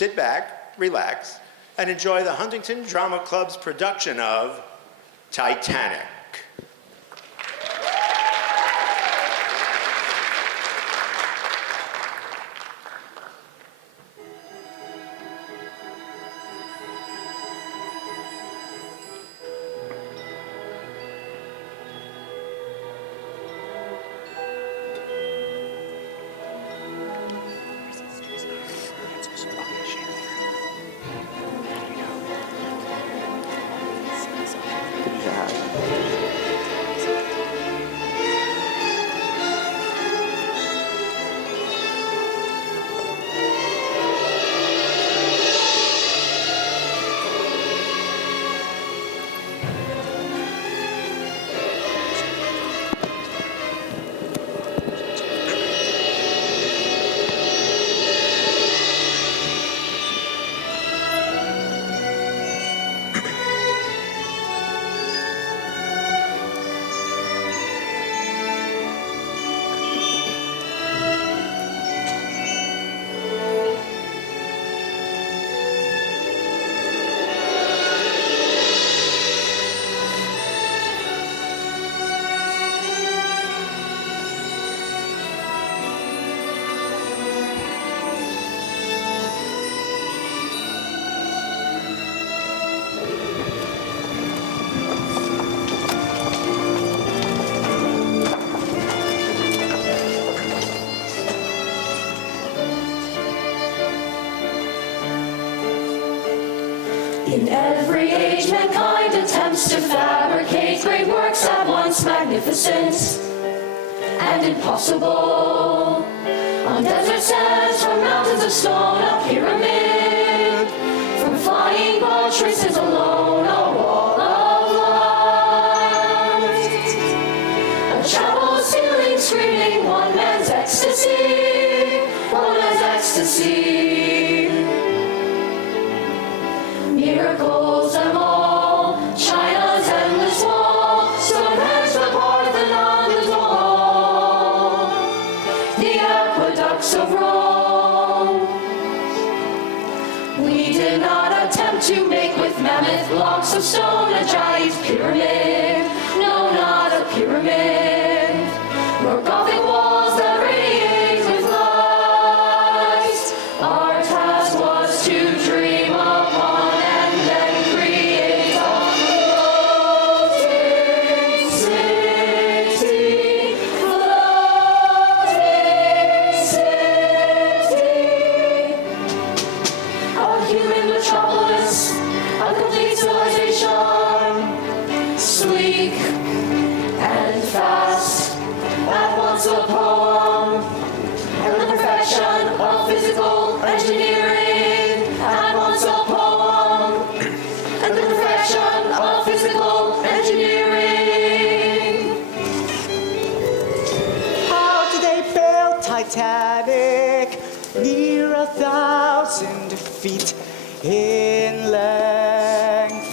sit back, relax, and enjoy the Huntington Drama Club's production of Titanic. In every age, mankind attempts to fabricate great works at once magnificent and impossible. On desert sands, from mountains of stone, a pyramid. From flying buttresses alone, a wall of light. A chapel ceiling screaming one man's ecstasy, one man's ecstasy. Miracles them all, China's endless wall, Stonehenge, the Parthenon, the wall, the aqueducts of Rome. We did not attempt to make with mammoth blocks of stone a giant pyramid, no, not a pyramid, nor Gothic walls that radiate with light. Our task was to dream upon sleek and fast, at once a poem and the perfection of physical engineering, at once a poem and the perfection of physical engineering. How did they build Titanic? Near 1,000 feet in length.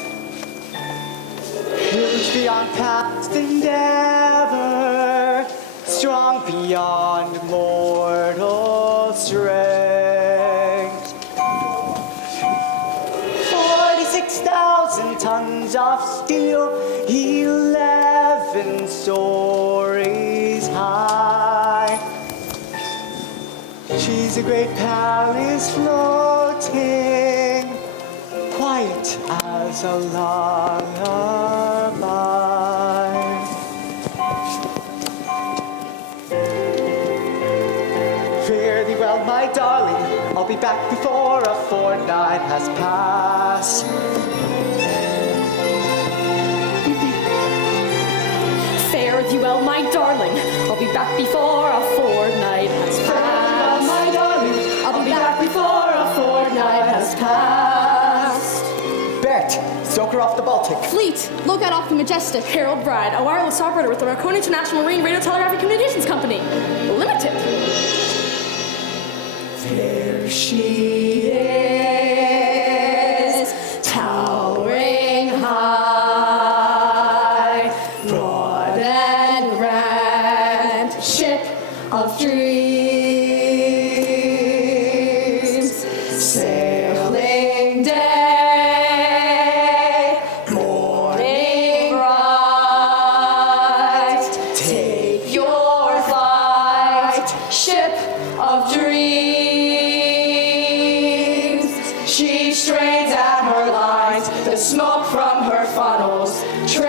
Huge beyond past endeavor, strong beyond mortal strength. 46,000 tons of steel, 11 stories high. She's a great palace floating, quiet as a lullaby. Fare thee well, my darling, I'll be back before a fortnight has passed. Fare thee well, my darling, I'll be back before a fortnight has passed. My darling, I'll be back before a fortnight has passed. Bert, stoker off the Baltic. Fleet, lookout off the Majestic. Harold Bride, a wireless operator with the Marconi International Marine Radio Telegraphic Communications Company. Limited. There she is, towering high, broad and grand, ship of dreams. Sail Morning day, morning bright, take your flight, ship of dreams. She strains at her lines, the smoke from her funnels trailing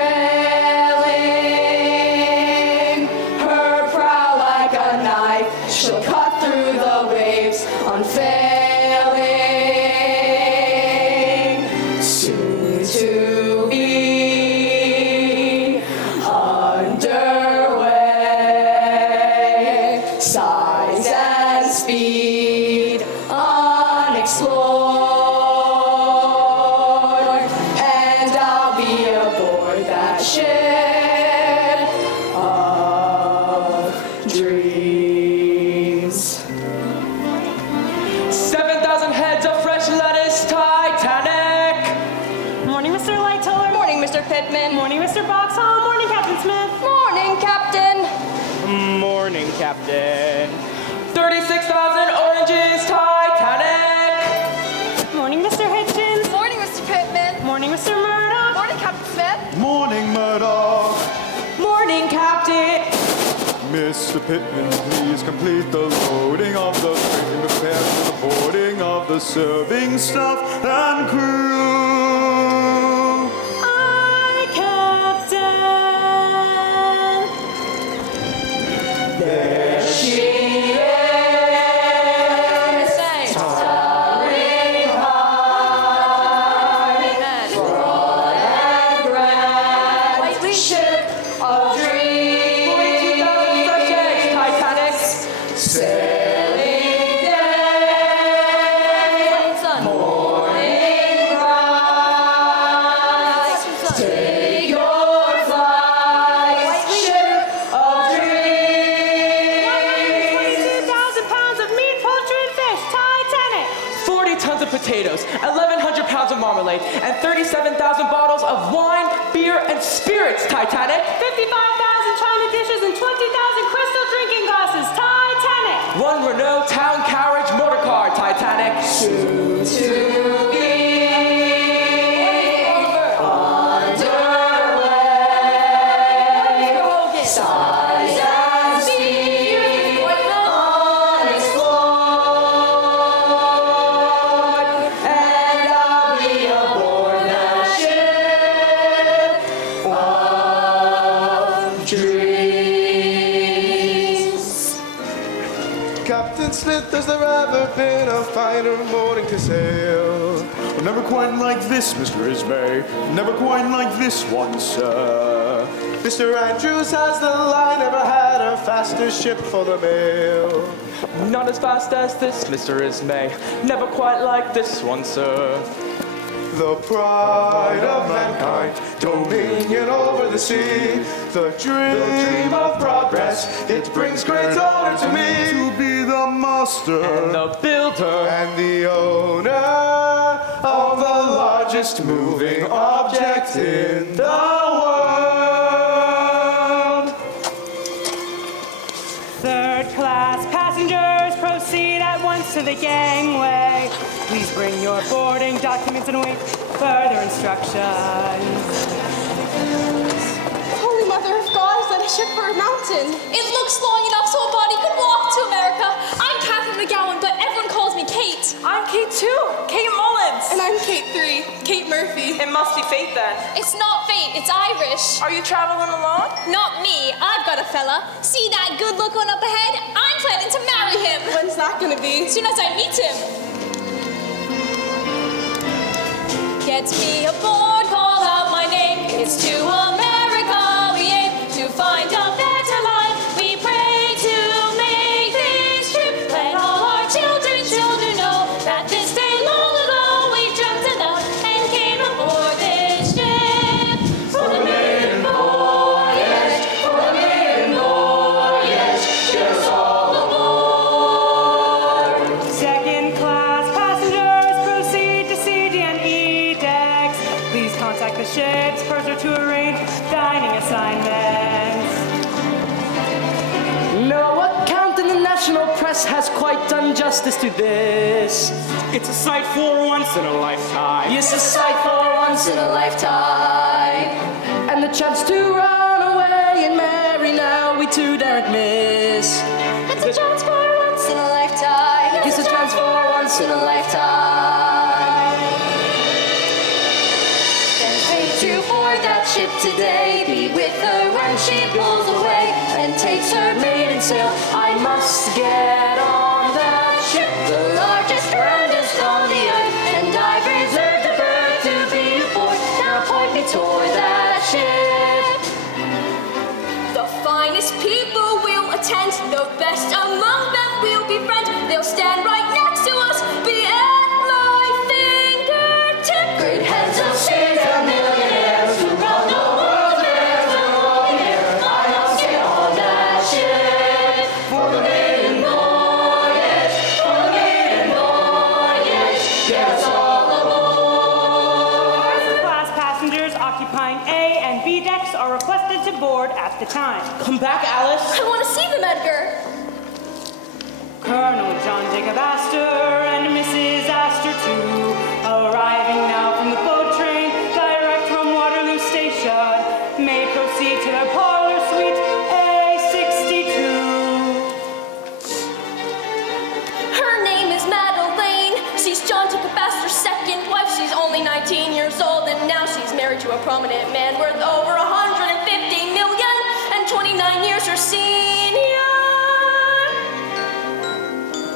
her prow like a knife. She'll cut through the waves, unfailing, soon to be underway. Size and speed unexplored, and I'll be aboard that ship of dreams. 7,000 heads of fresh lettuce, Titanic. Morning, Mr. Lightoller. Morning, Mr. Pittman. Morning, Mr. Boxhall. Morning, Captain Smith. Morning, Captain. Morning, Captain. 36,000 oranges, Titanic. Morning, Mr. Hitchens. Morning, Mr. Pittman. Morning, Mr. Murdoch. Morning, Captain Smith. Morning, Murdoch. Morning, Captain. Mr. Pittman, please complete the loading of the crate and prepare for the boarding of the serving staff and crew. Aye, Captain. There she is. Towering high, broad and grand, ship of dreams. 42,000 fresh eggs, Titanic. Sailing day, morning rise, take your flight, ship of dreams. 22,000 pounds of meat, poultry, and fish. Titanic. 40 tons of potatoes, 1,100 pounds of marmalade, and 37,000 bottles of wine, beer, and spirits, Titanic. 55,000 china dishes and 20,000 crystal drinking glasses. Titanic. One Renault town carriage motor car, Titanic. Soon to be underway. Size and speed unexplored, and I'll be aboard that ship of dreams. Captain Smith, has there ever been a finer morning to sail? Well, never quite like this, Mr. Ismay. Never quite like this one, sir. Mr. Andrews has the line, never had a faster ship for the mail. Not as fast as this, Mr. Ismay. Never quite like this one, sir. The pride of mankind, dominion over the sea, the dream of progress, it brings great honor to me to be the master And the builder. and the owner of the largest moving object in the world. Third class passengers, proceed at once to the gangway. Please bring your boarding documents and await further instructions. Holy Mother of God has led a ship for a mountain. It looks long enough so a body could walk to America. I'm Catherine McGowan, but everyone calls me Kate. I'm Kate too, Kate Mullins. And I'm Kate 3, Kate Murphy. It must be fate then. It's not fate, it's Irish. Are you traveling alone? Not me, I've got a fella. See that good look on up ahead? I'm planning to marry him. When's that gonna be? As soon as I meet him. Get me aboard, call out my name. It's to America we aim, to find a better life. We pray to make this trip. Let all our children know that this day long ago we dreamt enough and came aboard this ship. For the maiden voyage, for the maiden voyage, get us all aboard. Second class passengers, proceed to CDNE decks. Alice has quite done justice to this. It's a sight for once in a lifetime. Yes, a sight for once in a lifetime. And the chance to run away and marry now we too daren't miss. It's a chance for once in a lifetime. It's a chance for once in a lifetime. Then pray to board that ship today. Be with her when she pulls away and takes her maiden sail. I must get on that ship, the largest, grandest on the earth, and I've reserved a berth to be aboard. Now point me toward that ship. The finest people will attend, the best among them will befriend. They'll stand right next to us, be at my fingertip. Great heads of state and millionaires who run the world's affairs and all the air. I must get on that ship for the maiden voyage, for the maiden voyage. Get us all aboard. First-class passengers occupying A and B decks are requested to board at the time. Come back, Alice. I want to see them, Edgar. Colonel John Jacob Astor and Mrs. Astor too, arriving now from the boat train, direct from Waterloo Station, may proceed to their parlor suite A62. Her name is Madeline. She's John Jacob Astor's second wife. She's only 19 years old, and now she's married to a prominent man worth over 150 million, and 29 years her senior.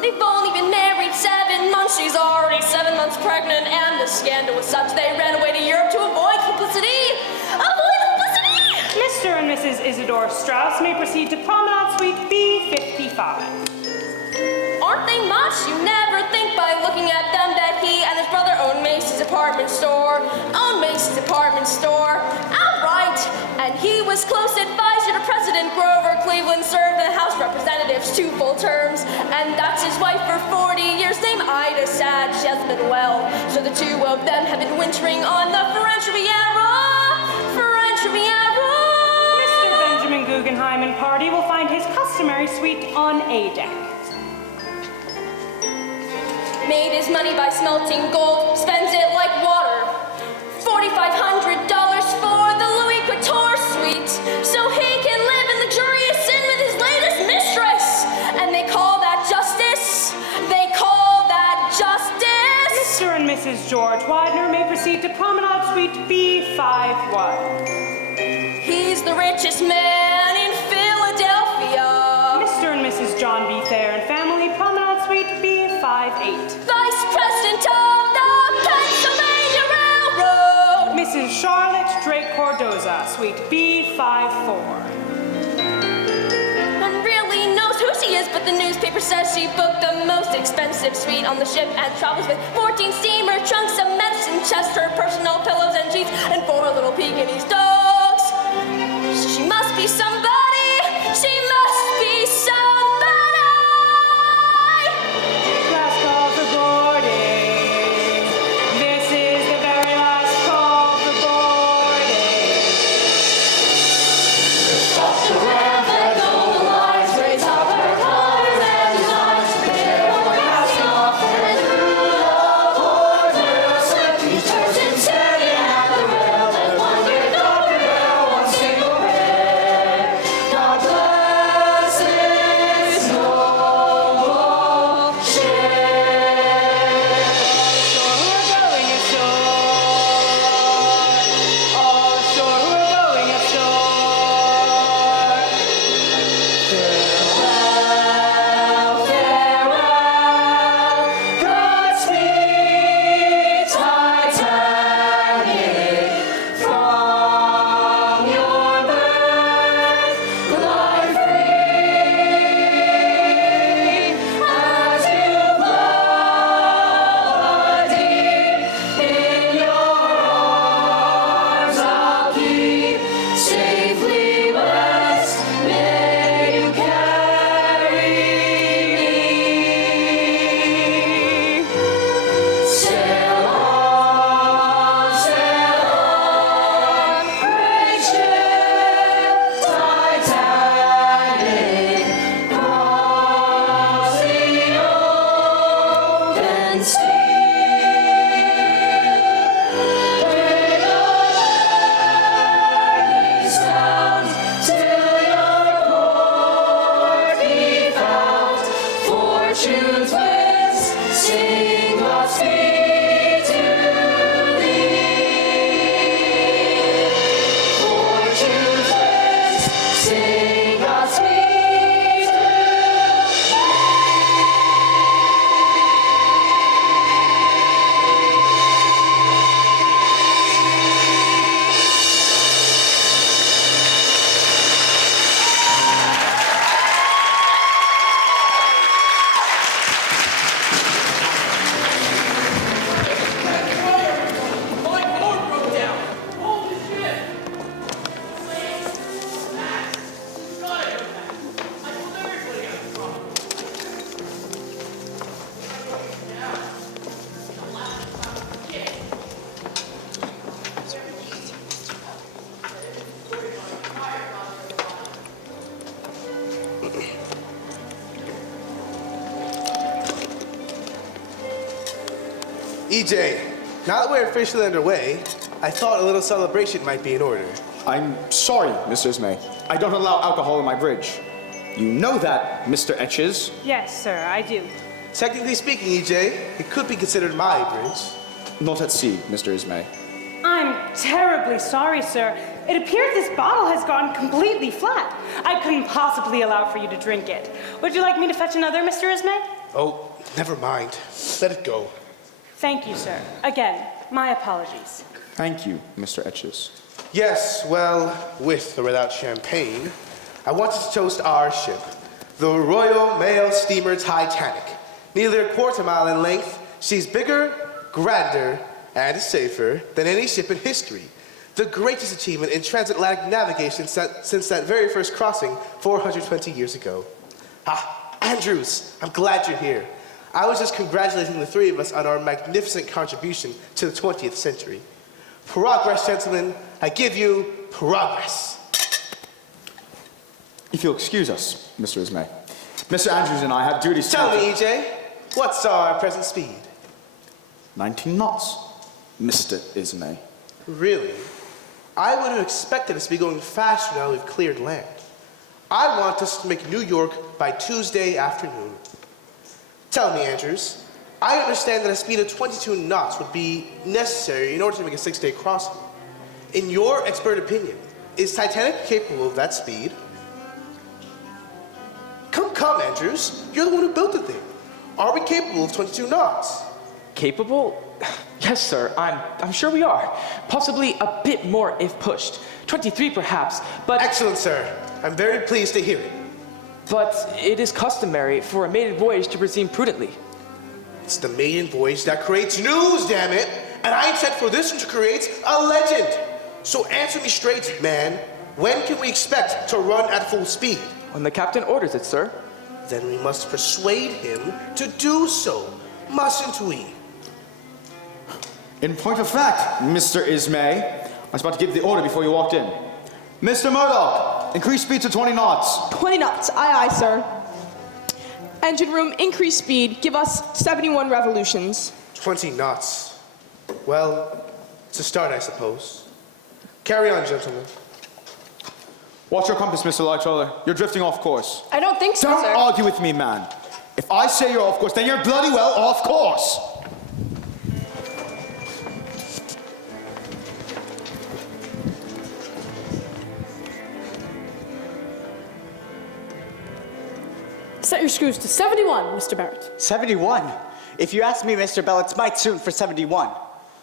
They've only been married 7 months. She's already 7 months pregnant, and the scandal was such they ran away to Europe to avoid publicity. Avoid publicity! Mr. and Mrs. Isidore Strauss may proceed to Promenade Suite B55. Aren't they much? You never think by looking at them that he and his brother own Macy's department store. Own Macy's department store. Outright! And he was close advisor to President Grover Cleveland, served in the House of Representatives 2 full terms. And that's his wife for 40 years, named Ida Sad. She hasn't been well. So the two of them have been wintering on the French Riviera. French Riviera! Mr. Benjamin Guggenheim and party will find his customary suite on A deck. Made his money by smelting gold, spends it like water. $4,500 for the Louis Couture suite, so he can live in luxurious inn with his latest mistress. And they call that justice. They call that justice. Mr. and Mrs. George Widener may proceed to Promenade Suite B51. He's the richest man in Philadelphia. Mr. and Mrs. John B. Thayer and family, Promenade Suite B58. Vice President of the Pennsylvania Railroad. Mrs. Charlotte Drake Cordoza, Suite B54. One really knows who she is, but the newspaper says she booked the most expensive suite on the ship and travels with 14 steamer trunks, a medicine chest, her personal pillows and sheets, and 4 little Pekingese dogs. She must be somebody. She must be somebody. Last call for boarding. This is the very last call for boarding. Stop the ramp, let go the lines, raise up her colors and designs. Prepare for casting off, and through the port we'll slip. Each person standing at the rail, and one great Dr. Bell, one single prayer. EJ, now that we're officially underway, I thought a little celebration might be in order. I'm sorry, Mr. Ismay. I don't allow alcohol in my bridge. You know that, Mr. Etches. Yes, sir, I do. Technically speaking, EJ, it could be considered my bridge. Not at sea, Mr. Ismay. I'm terribly sorry, sir. It appears this bottle has gone completely flat. I couldn't possibly allow for you to drink it. Would you like me to fetch another, Mr. Ismay? Oh, never mind. Let it go. Thank you, sir. Again, my apologies. Thank you, Mr. Etches. Yes, well, with or without champagne, I wanted to toast our ship, the Royal Mail Steamer Titanic. Nearly a quarter mile in length, she's bigger, grander, and safer than any ship in history. The greatest achievement in transatlantic navigation since that very first crossing 420 years ago. Ah, Andrews, I'm glad you're here. I was just congratulating the three of us on our magnificent contribution to the 20th century. Progress, gentlemen. I give you progress. If you'll excuse us, Mr. Ismay. Mr. Andrews and I have duties to... Tell me, EJ, what's our present speed? 19 knots, Mr. Ismay. Really? I would have expected us to be going faster now we've cleared land. I want us to make New York by Tuesday afternoon. Tell me, Andrews, I understand that a speed of 22 knots would be necessary in order to make a 6-day crossing. In your expert opinion, is Titanic capable of that speed? Come, Andrews. You're the one who built the thing. Are we capable of 22 knots? Capable? Yes, sir. I'm sure we are. Possibly a bit more if pushed. 23 perhaps, but... Excellent, sir. I'm very pleased to hear it. But it is customary for a maiden voyage to proceed prudently. It's the maiden voyage that creates news, damn it! And I intend for this one to create a legend. So answer me straight, man. When can we expect to run at full speed? When the captain orders it, sir. Then we must persuade him to do so, mustn't we? In point of fact, Mr. Ismay, I was about to give the order before you walked in. Mr. Murdoch, increase speed to 20 knots. 20 knots, aye, aye, sir. Engine room, increase speed, give us 71 revolutions. 20 knots. Well, it's a start, I suppose. Carry on, gentlemen. Watch your compass, Mr. Lightroller. You're drifting off course. I don't think so, Don't sir. argue with me, man. If I say you're off course, then you're bloody well off course. Set your screws to 71, Mr. Barrett. 71? If you ask me, Mr. Bell, it's might soon for 71.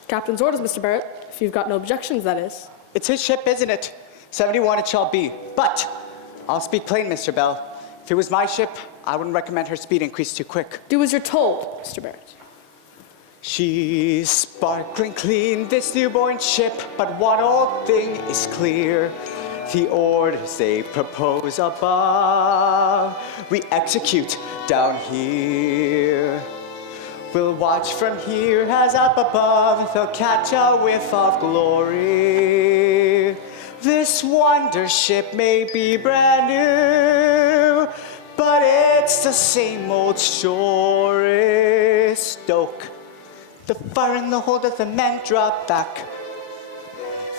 Captain's orders, Mr. Barrett. If you've got no objections, that is. It's his ship, isn't it? 71 it shall be. But I'll speak plain, Mr. Bell. If it was my ship, I wouldn't recommend her speed increase too quick. Do as you're told, Mr. Barrett. She's sparkling clean, this newborn ship, but one old thing is clear. The orders they propose above, we execute down here. We'll watch from here as up above they'll catch a whiff of glory. This wonder ship may be brand new, but it's the same old story. Stoke the fire in the hold as the men drop back.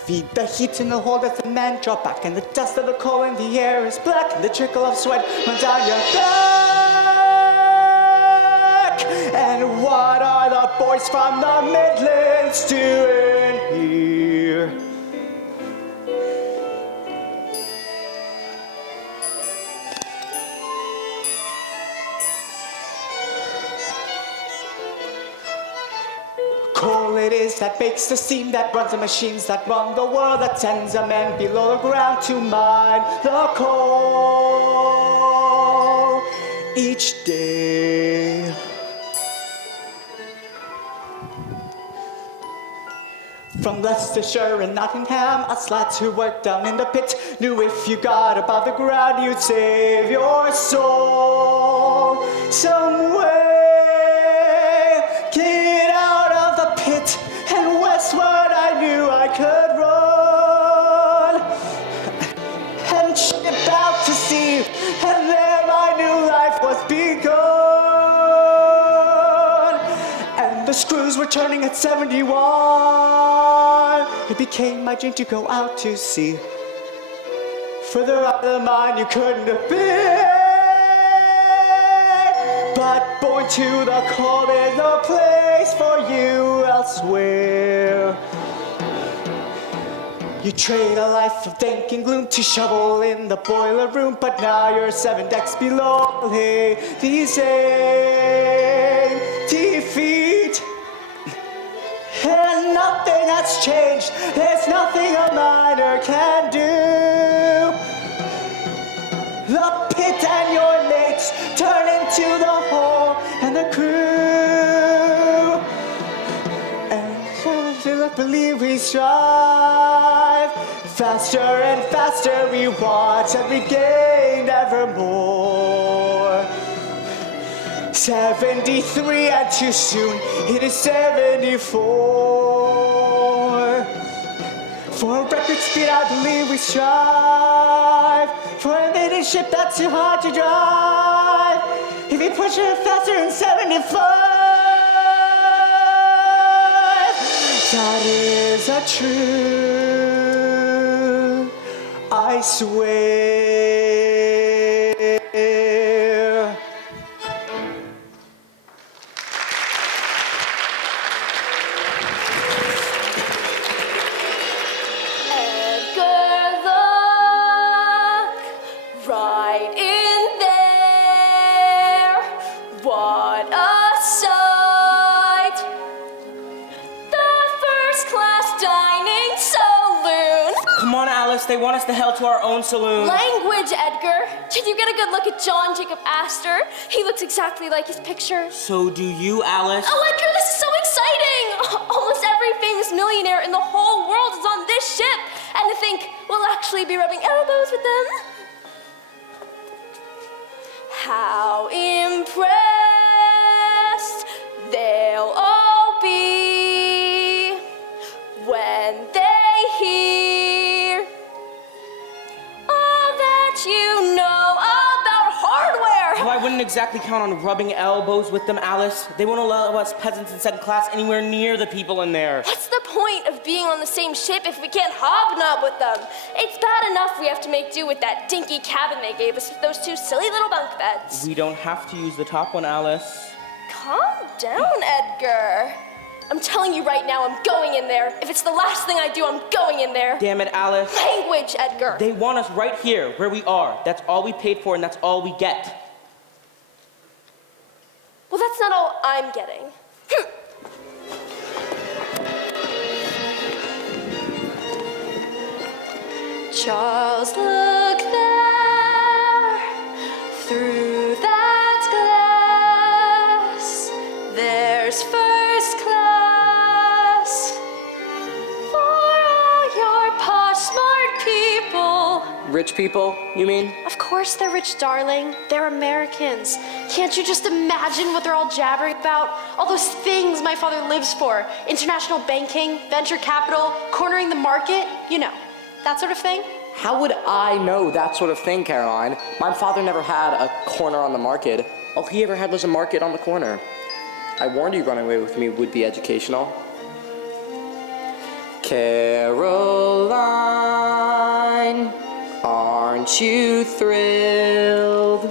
Feed the heat in the hold as the men drop back. And the dust of the coal in the air is black. And the trickle of sweat runs down your back. And what are the boys from the Midlands doing here? Coal it is that makes the steam, that runs the machines that run the world, that sends a man below the ground to mine the coal each day. From Leicestershire and Nottingham, us lads who worked down in the pit knew if you got above the ground, you'd save your soul. Some way, get out of the pit, and westward I knew I could run. And ship out to sea, and there my new life was begun. And the screws were Returning at 71, it became my dream to go out to sea. Further out of the mine you couldn't have been. But born to the cold, there's no place for you elsewhere. You trade a life of dank and gloom to shovel in the boiler room, but now you're 7 decks below. Hey, these defeat. And nothing has changed. There's nothing a miner can do. The pit and your mates turn into the hole and the crew. And I believe we strive. Faster and faster we watch and we gain ever more. 73 and too soon, it is 74. For record speed, I believe we strive. For a maiden ship that's too hard to drive. If you push it faster than 75, that is a truth, I swear. Edgar, look right in there. What a sight! The first-class dining saloon. Come on, Alice, they want us to hell to our own saloon. Language, Edgar. Did you get a good look at John Jacob Astor? He looks exactly like his picture. So do you, Alice. Oh, Edgar, this is so exciting! Almost every famous millionaire in the whole world is on this ship. And to think we'll actually be rubbing elbows with them. How impressed they'll all be when they hear all that you know about hardware. Well, I wouldn't exactly count on rubbing elbows with them, Alice. They won't allow us peasants in second class anywhere near the people in there. What's the point of being on the same ship if we can't hobnob with them? It's bad enough we have to make do with that dinky cabin they gave us with those 2 silly little bunk beds. We don't have to use the top one, Alice. Calm down, Edgar. I'm telling you right now, I'm going in there. If it's the last thing I do, I'm going in there. Damn it, Alice. Language, Edgar. They want us right here, where we are. That's all we paid for, and that's all we get. Well, that's not all I'm getting. Charles, look there, through that glass. There's first class for all your posh, smart people. Rich people, you mean? Of course they're rich, darling. They're Americans. Can't you just imagine what they're all jabbering about? All those things my father lives for. International banking, venture capital, cornering the market, you know, that sort of thing. How would I know that sort of thing, Caroline? My father never had a corner on the market. All he ever had was a market on the corner. I warned you running away with me would be educational. Caroline, aren't you thrilled?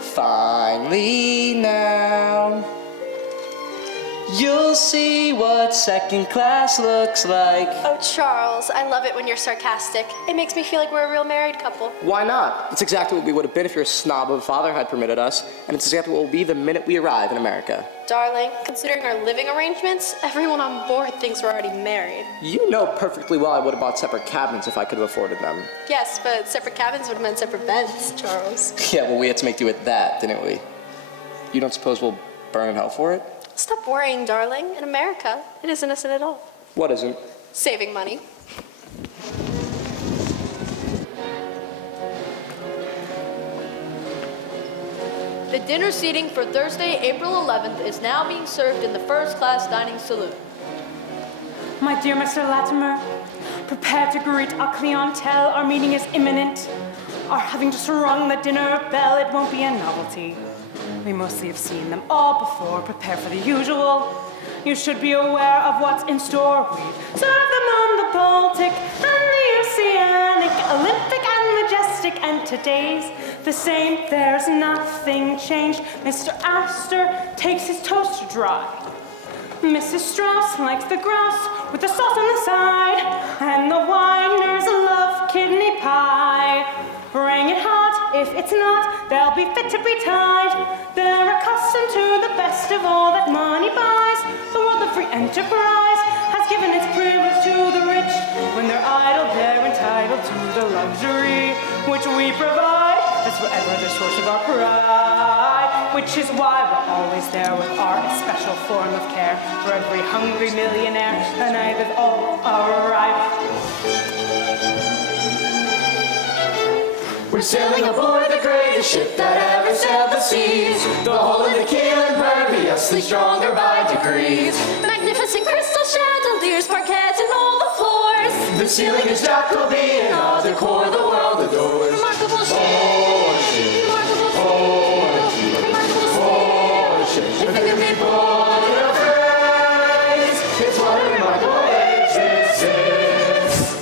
Finally now, you'll see what second class looks like. Oh, Charles, I love it when you're sarcastic. It makes me feel like we're a real married couple. Why not? It's exactly what we would have been if your snob of a father had permitted us, and it's exactly what we'll be the minute we arrive in America. Darling, considering our living arrangements, everyone on board thinks we're already married. You know perfectly well I would have bought separate cabins if I could have afforded them. Yes, but separate cabins would have meant separate beds, Charles. Yeah, well, we had to make do with that, didn't we? You don't suppose we'll burn in hell for it? Stop worrying, darling. In America, it isn't innocent at all. What isn't? Saving money. The dinner seating for Thursday, April 11th is now being served in the first-class dining saloon. My dear Mr. Latimer, prepare to greet our clientele. Our meeting is imminent. Our having just rung the dinner bell, it won't be a novelty. We mostly have seen them all before. Prepare for the usual. You should be aware of what's in store. We serve them on the Baltic and the Oceanic, Olympic and Majestic, and today's the same. There's nothing changed. Mr. Astor takes his toast dry. Mrs. Strauss likes the grouse with the sauce on the side, and the whiners love kidney pie. Bring it hot, if it's not, they'll be fit to be tied. They're accustomed to the best of all that money buys. The world of free enterprise has given its privilege to the rich. When they're idle, they're entitled to the luxury which we provide. That's forever the source of our pride, which is why we're always there with our special form of care for every hungry millionaire, and I have all arrived. We're sailing aboard the greatest ship that ever sailed the seas. The hull and the keel imperviously stronger by degrees. Magnificent crystal chandeliers, parquet and all the floors. The ceiling is Jacoby and all decor the world adores. Remarkable ship, remarkable ship, remarkable ship. If it can be put in a phrase, it's what a remarkable age this is.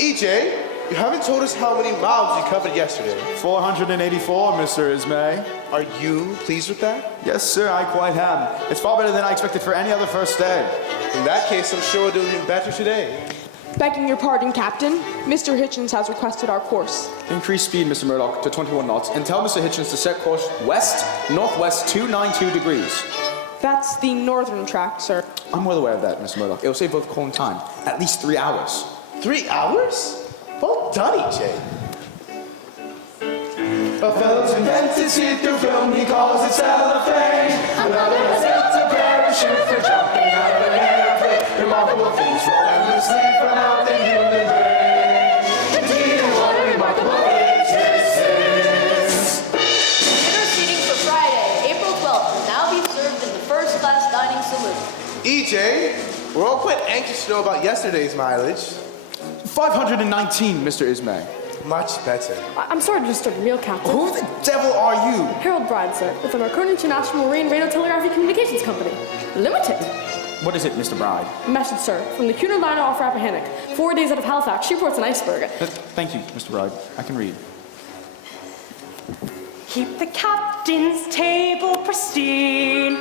EJ, you haven't told us how many miles you covered yesterday. 484, Mr. Ismay. Are you pleased with that? Yes, sir, I quite am. It's far better than I expected for any other first day. In that case, I'm sure we'll do even better today. Begging your pardon, Captain. Mr. Hitchens has requested our course. Increase speed, Mr. Murdoch, to 21 knots, and tell Mr. Hitchens to set course west-northwest 292 degrees. That's the northern track, sir. I'm well aware of that, Mr. Murdoch. It'll save both coal and time. At least 3 hours. 3 hours? Well done, EJ. A fellow's invented see through film, he calls it cellophane. Another has built a parachute for jumping out of an airplane. Remarkable things flow endlessly from out the human brain. Indeed, what a remarkable age this is. Dinner seating for Friday, April 12th, will now be served in the first-class dining saloon. EJ, we're all quite anxious to know about yesterday's mileage. 519, Mr. Ismay. Much better. I'm sorry to disturb your meal, Captain. Who the devil are you? Harold Bride, sir, with the Mercure International Marine Radio Telegraphy Communications Company. Limited. What is it, Mr. Bride? A message, sir, from the Cunard liner off Rappahannock. 4 days out of Halifax. She reports an iceberg. Thank you, Mr. Bride. I can read. Keep the captain's table pristine.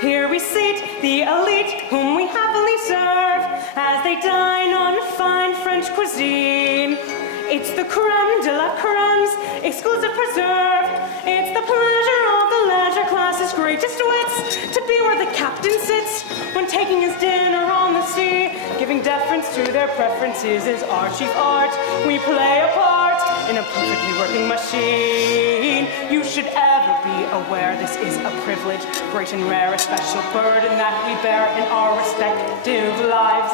Here we seat the elite whom we happily serve as they dine on fine French cuisine. It's the creme de la creme's exclusive preserve. It's the pleasure of the leisure class's greatest wits to be where the captain sits when taking his dinner on the sea. Giving deference to their preferences is our chief art. We play a part in a perfectly working machine. You should ever be aware this is a privilege, great and rare, a special burden that we bear in our respective lives.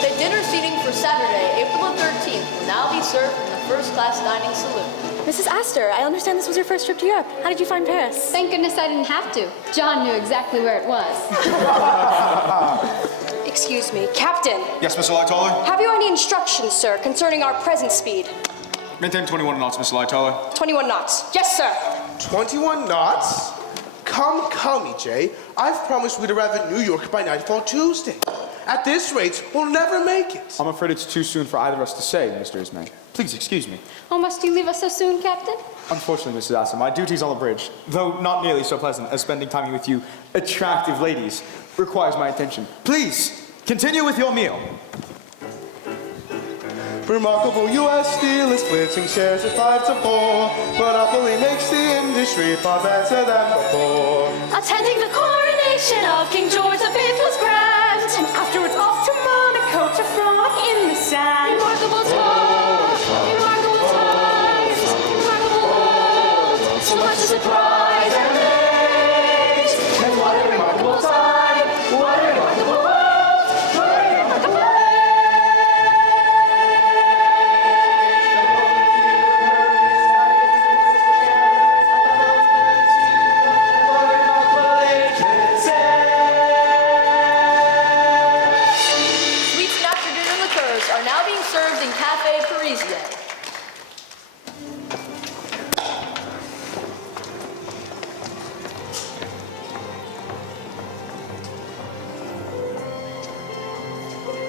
The dinner seating for Saturday, April the 13th, will now be served in the first-class dining saloon. Mrs. Astor, I understand this was your first trip to Europe. How did you find Paris? Thank goodness I didn't have to. John knew exactly where it was. Excuse me, Captain. Yes, Mr. Lightoller? Have you any instructions, sir, concerning our present speed? Maintain 21 knots, Mr. Lightoller. 21 knots. Yes, sir. 21 knots? Come, EJ. I've promised we'd arrive at New York by nightfall Tuesday. At this rate, we'll never make it. I'm afraid it's too soon for either of us to say, Mr. Ismay. Please excuse me. Oh, must you leave us so soon, Captain? Unfortunately, Mrs. Astor, my duties on the bridge, though not nearly so pleasant as spending time with you attractive ladies, requires my attention. Please, continue with your meal. Remarkable U.S. steel is splitting shares at 5 to 4. Monopoly makes the industry far better than before. Attending the coronation of King George V was grand. And afterwards off to Monaco to frolic in the sand. Remarkable times, remarkable times, remarkable world. So much to surprise and amaze. And what a remarkable time, what a remarkable world, what a remarkable age.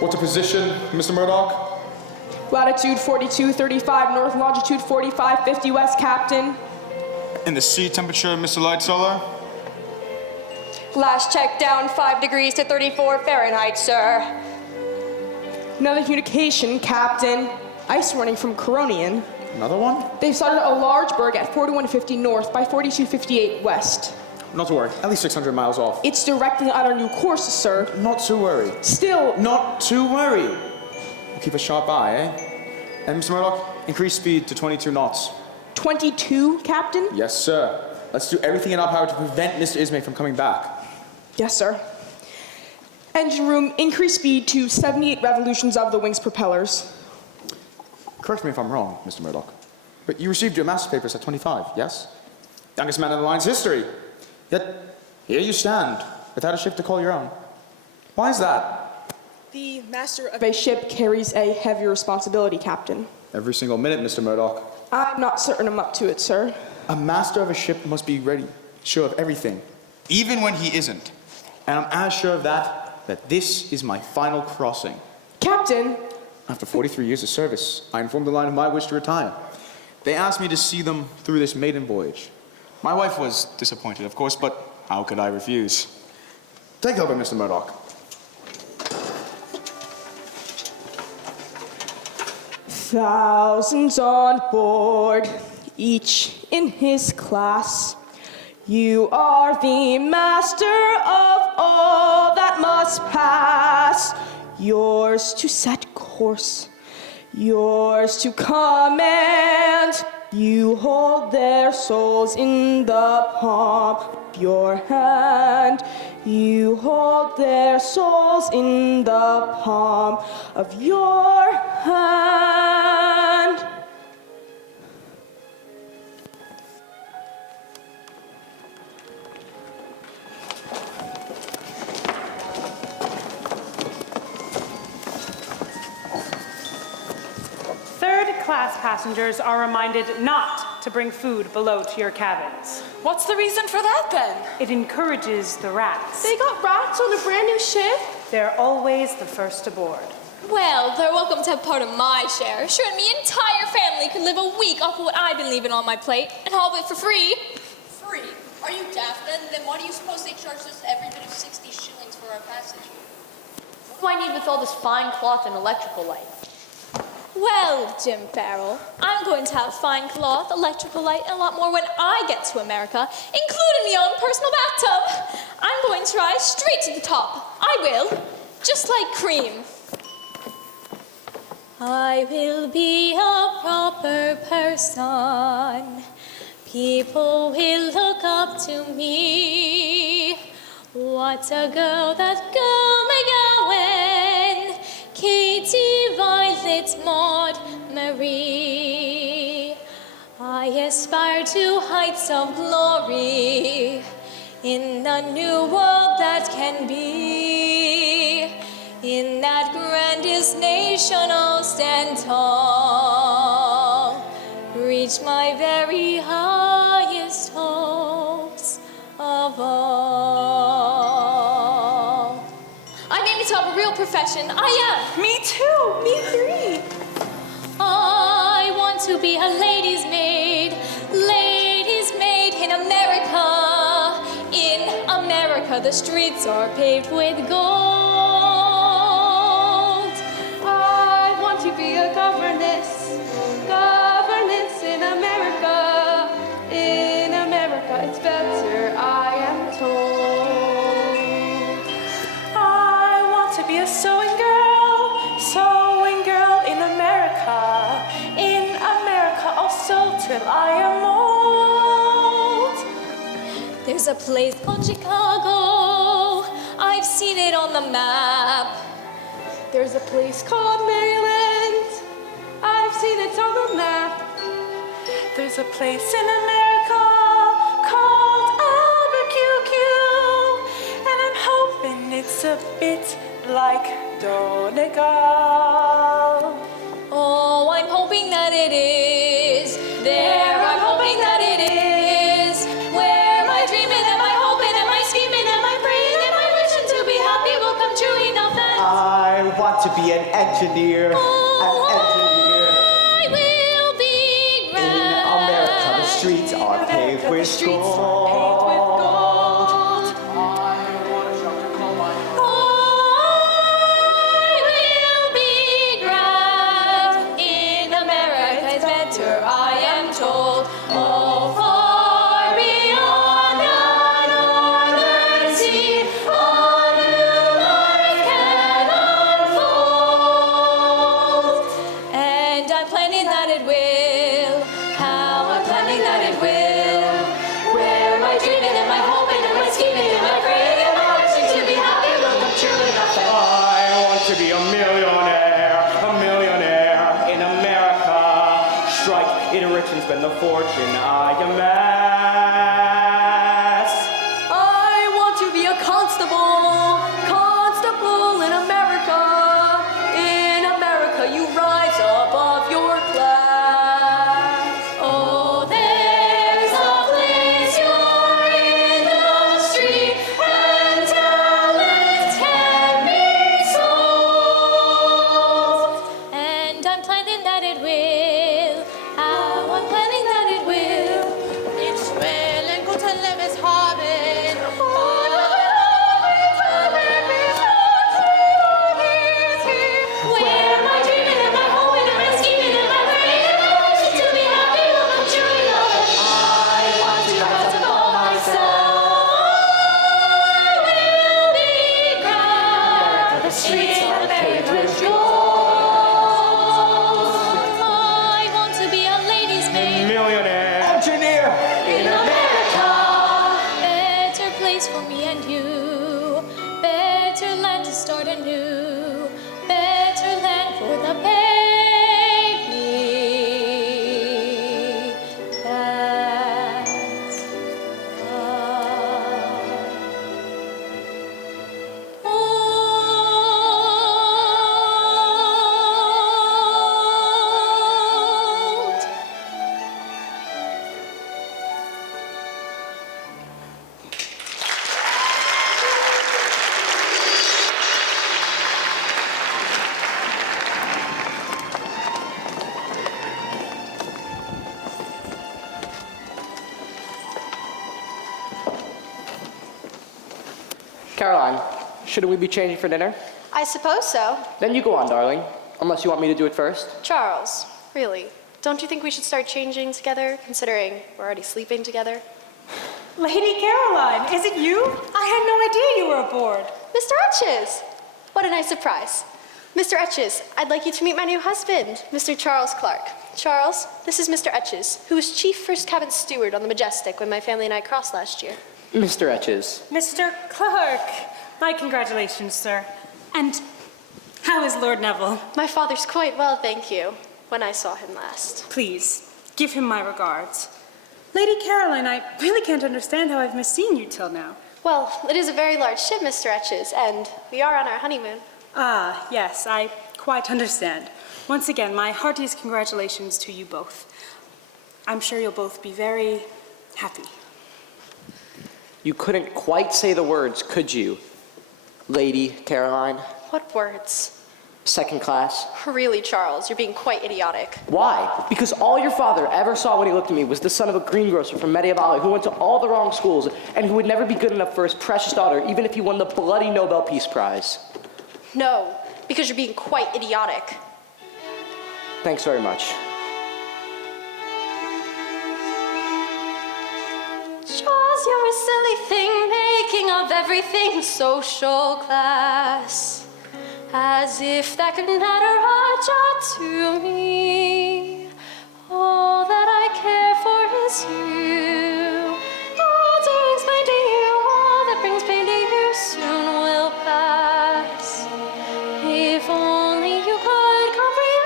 What's the position, Mr. Murdoch? Latitude 4235 north, longitude 4550 west, Captain. And the sea temperature, Mr. Lightsolar? Last check down 5 degrees to 34 Fahrenheit, sir. Another communication, Captain. Ice warning from Coronian. Another one? They've started a large berg at 4150 north by 4258 west. Not to worry, at least 600 miles off. It's directly on our new course, sir. Not to worry. Still, Not to worry. We'll keep a sharp eye, eh? And Mr. Murdoch, increase speed to 22 knots. 22, Captain? Yes, sir. Let's do everything in our power to prevent Mr. Ismay from coming back. Yes, sir. Engine room, increase speed to 78 revolutions of the wing's propellers. Correct me if I'm wrong, Mr. Murdoch, but you received your master's papers at 25, yes? Youngest man in the line's history. Yet, here you stand, without a ship to call your own. Why is that? The master of a ship carries a heavy responsibility, Captain. Every single minute, Mr. Murdoch. I'm not certain I'm up to it, sir. A master of a ship must be ready, sure of everything, even when he isn't. And I'm as sure of that this is my final crossing. Captain! After 43 years of service, I informed the line of my wish to retire. They asked me to see them through this maiden voyage. My wife was disappointed, of course, but how could I refuse? Take over, Mr. Murdoch. Thousands on board, each in his class. You are the master of all that must pass. Yours to set course, yours to command. You hold their souls in the palm of your hand. You hold their souls in the palm of your hand. Third-class passengers are reminded not to bring food below to your cabins. What's the reason for that then? It encourages the rats. They got rats on a brand new ship? They're always the first aboard. Well, they're welcome to have part of my share. Sure, and me entire family could live a week off of what I've been leaving on my plate, and all of it for free. Free? Are you daft then? Then why do you suppose they charged us every bit of 60 shillings for our passage? What do I need with all this fine cloth and electrical light? Well, Jim Farrell, I'm going to have fine cloth, electrical light, and a lot more when I get to America, including my own personal bathtub. I'm going to rise straight to the top. I will, just like cream. I will be a proper person. People will look up to me. What a girl, that girl McGowan. Katie, Violet, Maud, Marie. I aspire to heights of glory in the new world that can be. In that grandest nation I'll stand tall, reach my very highest hopes of all. I'm aiming to have a real profession. I am. Me too. Me three. I want to be a lady's maid in America. In America, the streets are paved with gold. I want to be a governess in America. In America, it's better, I am told. I want to be a sewing girl in America. In America, I'll sew till I am old. There's a place called Chicago. I've seen it on the map. There's a place called Maryland. I've seen it on the map. There's a place in America called Albuquerque, and I'm hoping it's a bit like Donegal. Oh, I'm hoping that it is. There, I'm hoping that it is. Where am I dreaming? Am I hoping? Am I scheming? Am I praying? Am I wishing to be happy will come true enough that I want to be an engineer. I will be In grand. America, the streets are paved with gold. I will be grand. In America is better, I am told. Oh, far beyond the northern sea, a new life can unfold. And I'm planning that it will. How I'm planning that it will. Where am I dreaming? Am I hoping? Am I scheming? Am I praying? Am I wishing to be happy? Will come true enough. I want to be a millionaire in America. Strike in Richmond, spend the fortune I amass. I want to be a constable in America. In America, you rise above your class. Oh, there's a place you're in the street, and talent can be sold. And I'm planning that it will. How I'm planning that it will. It's well and good to live as haben. Where am I dreaming? Am I hoping? Am I scheming? Am I praying? Am I wishing to be happy? Will come true enough. I want to rise above myself. I will be grand. The streets are paved with gold. I want to be a lady's maid. Millionaire. Engineer. In America, better place for me and you, better land to start anew, better land for the baby. That's old. Caroline, shouldn't we be changing for dinner? I suppose so. Then you go on, darling. Unless you want me to do it first. Charles, really, don't you think we should start changing together, considering we're already sleeping together? Lady Caroline, is it you? I had no idea you were aboard. Mr. Etches! What a nice surprise. Mr. Etches, I'd like you to meet my new husband, Mr. Charles Clark. Charles, this is Mr. Etches, who was chief first cabin steward on the Majestic when my family and I crossed last year. Mr. Etches. Mr. Clark, my congratulations, sir. And how is Lord Neville? My father's quite well, thank you, when I saw him last. Please, give him my regards. Lady Caroline, I really can't understand how I've missed seeing you till now. Well, it is a very large ship, Mr. Etches, and we are on our honeymoon. Ah, yes, I quite understand. Once again, my heartiest congratulations to you both. I'm sure you'll both be very happy. You couldn't quite say the words, could you, Lady Caroline? What words? Second class. Really, Charles, you're being quite idiotic. Why? Because all your father ever saw when he looked at me was the son of a greengrocer from Medievale who went to all the wrong schools and who would never be good enough for his precious daughter, even if he won the bloody Nobel Peace Prize. No, because you're being quite idiotic. Thanks very much. Charles, you're a silly thing, making of everything social class. As if that could matter a jot to me. All that I care for is you. All doings mine to you, all that brings pain to you soon will pass. If only you could comprehend,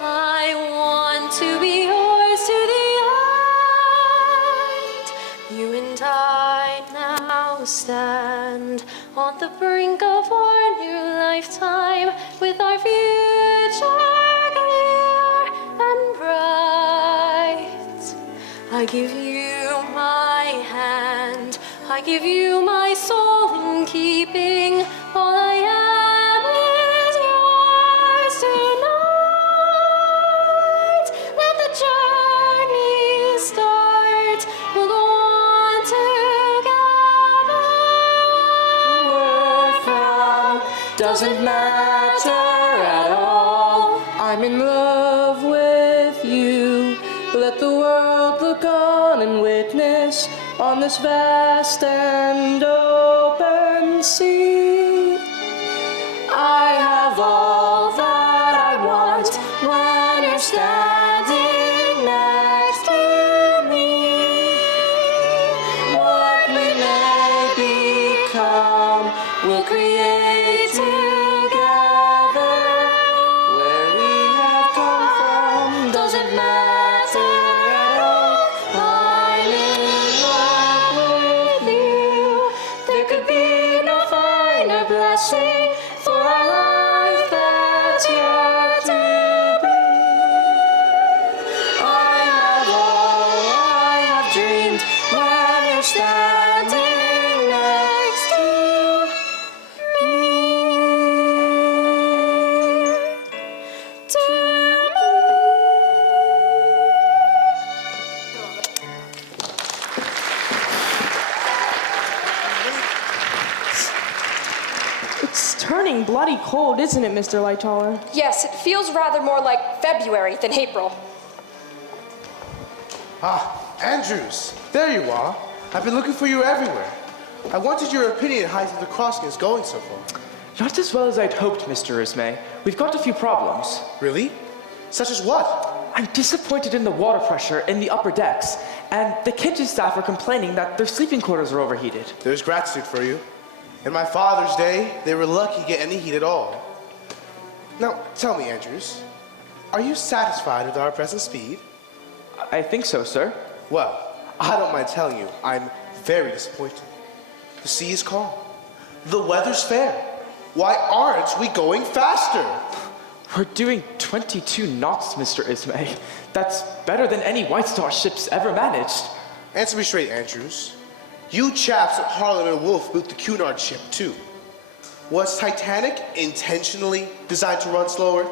I want to be yours to the end. You and I now stand on the brink of our new lifetime, with our future clear and bright. I give you my hand, I give you my soul in keeping. All I doesn't matter at all. I'm in love with you. Let the world look on and witness on this vast and open sea. I have all that I want when you're standing next to me. What we may become, we'll create together. Where we have come from doesn't matter at all. I'm in love with you. There could be no finer blessing for a life that's yet to be. I have all I have dreamed when you're standing next to me. It's turning bloody cold, isn't it, Mr. Lightoller? Yes, it feels rather more like February than April. Ah, Andrews, there you are. I've been looking for you everywhere. I wanted your opinion on how the crossing is going so far. Not as well as I'd hoped, Mr. Ismay. We've got a few problems. Really? Such as what? I'm disappointed in the water pressure in the upper decks, and the kitchen staff are complaining that their sleeping quarters are overheated. There's gratitude for you. In my father's day, they were lucky to get any heat at all. Now, tell me, Andrews, are you satisfied with our present speed? I think so, sir. Well, I don't mind telling you, I'm very disappointed. The sea is calm. The weather's fair. Why aren't we going faster? We're doing 22 knots, Mr. Ismay. That's better than any White Star ships ever managed. Answer me straight, Andrews. You chaps at Harlem and Wolf built the Cunard ship, too. Was Titanic intentionally designed to run slower?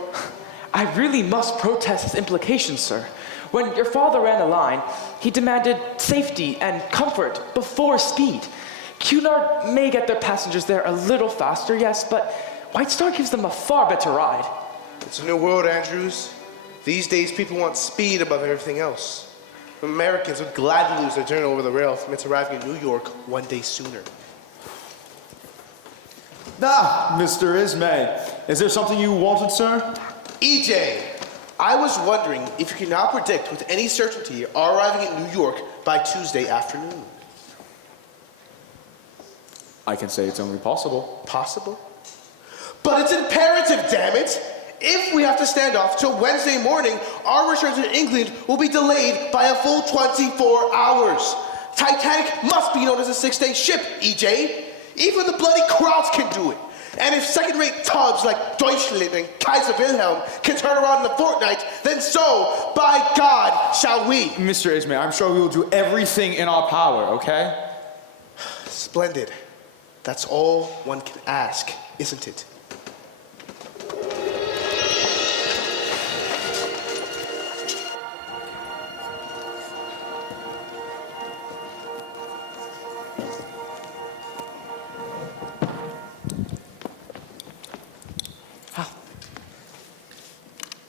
I really must protest its implications, sir. When your father ran the line, he demanded safety and comfort before speed. Cunard may get their passengers there a little faster, yes, but White Star gives them a far better ride. It's a new world, Andrews. These days, people want speed above everything else. Americans would gladly lose their journey over the rail if it meant arriving in New York one day sooner. Ah, Mr. Ismay. Is there something you wanted, sir? EJ, I was wondering if you can now predict with any certainty our arriving in New York by Tuesday afternoon. I can say it's only possible. Possible? But it's imperative, damn it! If we have to stand off till Wednesday morning, our return to England will be delayed by a full 24 hours. Titanic must be known as a 6-day ship, EJ. Even the bloody crowds can do it. And if second-rate tubs like Deutschland and Kaiser Wilhelm can turn around in a fortnight, then so, by God, shall we. Mr. Ismay, I'm sure we will do everything in our power, okay? Splendid. That's all one can ask, isn't it?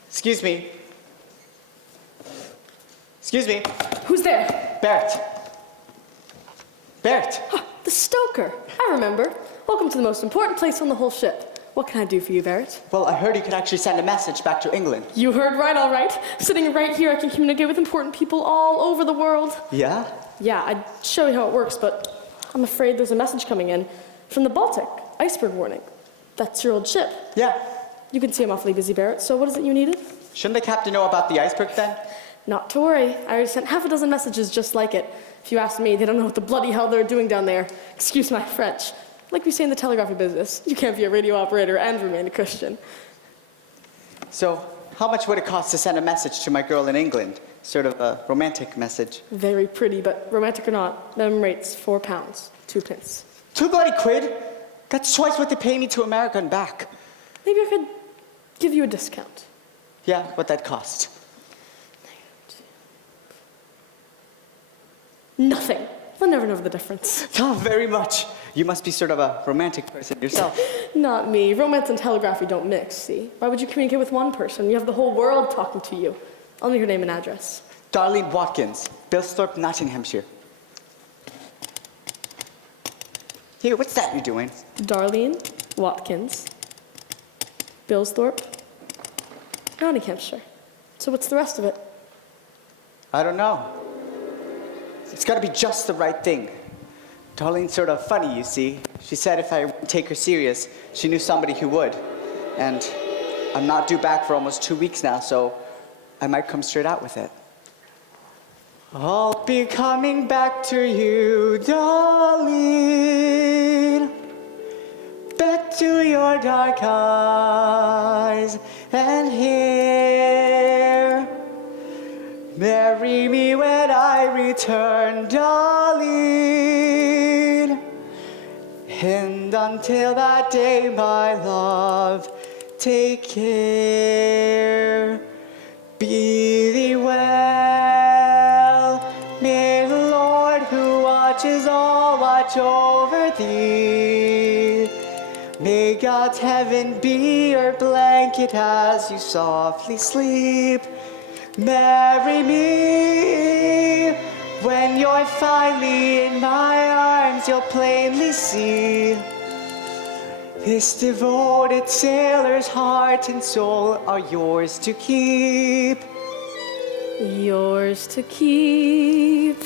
Excuse me. Excuse me. Who's there? Bert. Bert. The stoker. I remember. Welcome to the most important place on the whole ship. What can I do for you, Barrett? Well, I heard you could actually send a message back to England. You heard right, all right. Sitting right here, I can communicate with important people all over the world. Yeah? Yeah, I'd show you how it works, but I'm afraid there's a message coming in from the Baltic. Iceberg warning. That's your old ship. Yeah. You can see I'm awfully busy, Barrett, so what is it you needed? Shouldn't the captain know about the iceberg then? Not to worry. I already sent half a dozen messages just like it. If you ask me, they don't know what the bloody hell they're doing down there. Excuse my French. Like we say in the telegraphy business, you can't be a radio operator and remain a Christian. So, how much would it cost to send a message to my girl in England? Sort of a romantic message. Very pretty, but romantic or not, minimum rate's £4, 2p. 2 bloody quid? That's twice what they pay me to America and back. Maybe I could give you a discount. Yeah, what that cost? Nothing. I'll never know the difference. Oh, very much. You must be sort of a romantic person yourself. Not me. Romance and telegraphy don't mix, see? Why would you communicate with one person? You have the whole world talking to you. I'll need your name and address. Darlene Watkins, Billsthorpe, Nottinghamshire. Here, what's that you're doing? Darlene Watkins, Billsthorpe, Nottinghamshire. So what's the rest of it? I don't know. It's got to be just the right thing. Darlene's sort of funny, you see. She said if I take her serious, she knew somebody who would. And I'm not due back for almost 2 weeks now, so I might come straight out with it. I'll be coming back to you, Darlene. Back to your dark eyes and hair. Marry me when I return, Darlene. And until that day, my love, take care. Be thee well. May the Lord who watches all watch over thee. May God's heaven be your blanket as you softly sleep. Marry me. When you're finally in my arms, you'll plainly see this devoted sailor's heart and soul are yours to keep. Yours to keep.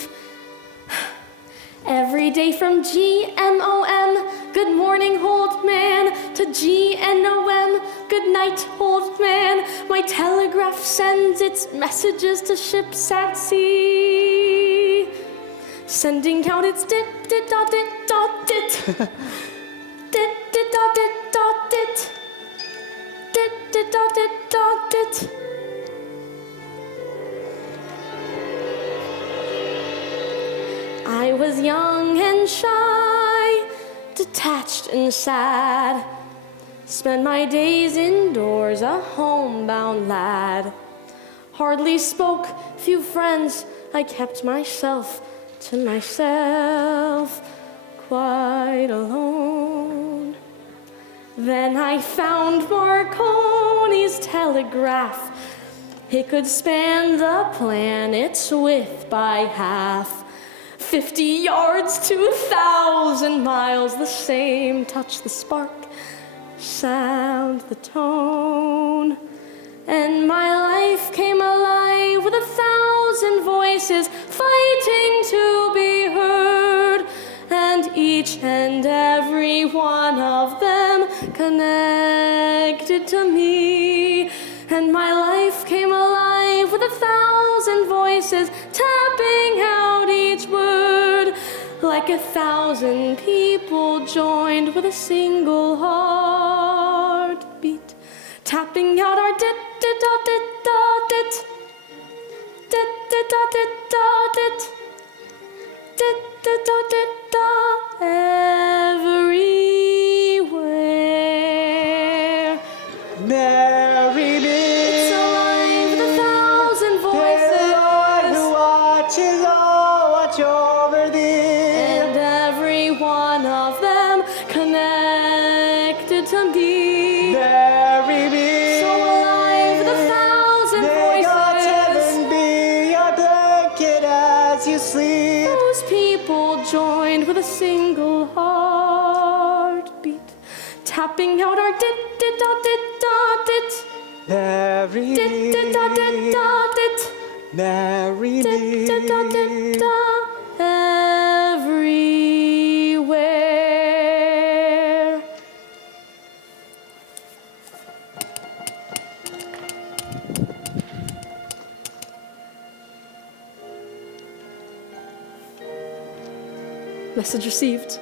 Every day from GMOM, good morning, old man, to GNOM, good night, old man. My telegraph sends its messages to ships at sea, sending out its dit dit dot dit dot dit. Dit dit dot dit dot dit. Dit dit dot dit dot dit. I was young and shy, detached and sad. Spent my days indoors, a homebound lad. Hardly spoke, few friends, I kept myself to myself, quite alone. Then I found Marconi's telegraph. It could span the planet's width by half. 50 yards to 1,000 miles, the same touch, the spark, sound, the tone. And my life came alive with 1,000 voices fighting to be heard. And each and every one of them connected to me. And my life came alive with 1,000 voices tapping out each word. Like 1,000 people joined with a single heartbeat, tapping out our dit dit dot dit dot dit. Dit dit dot dit dot dit. Dit dit dot dit dot everywhere. Marry me. It's alive with 1,000 voices. The Lord who watches all watch over thee. And every one of them connected to me. Marry me. So alive with 1,000 May God's heaven voices. be your blanket as you sleep. Those people joined with a single heartbeat, tapping out our dit dit dot dit dot dit. Marry Dit dit dot dit me. dot dit. Marry Dit me. dit dot dit dot everywhere. Message received.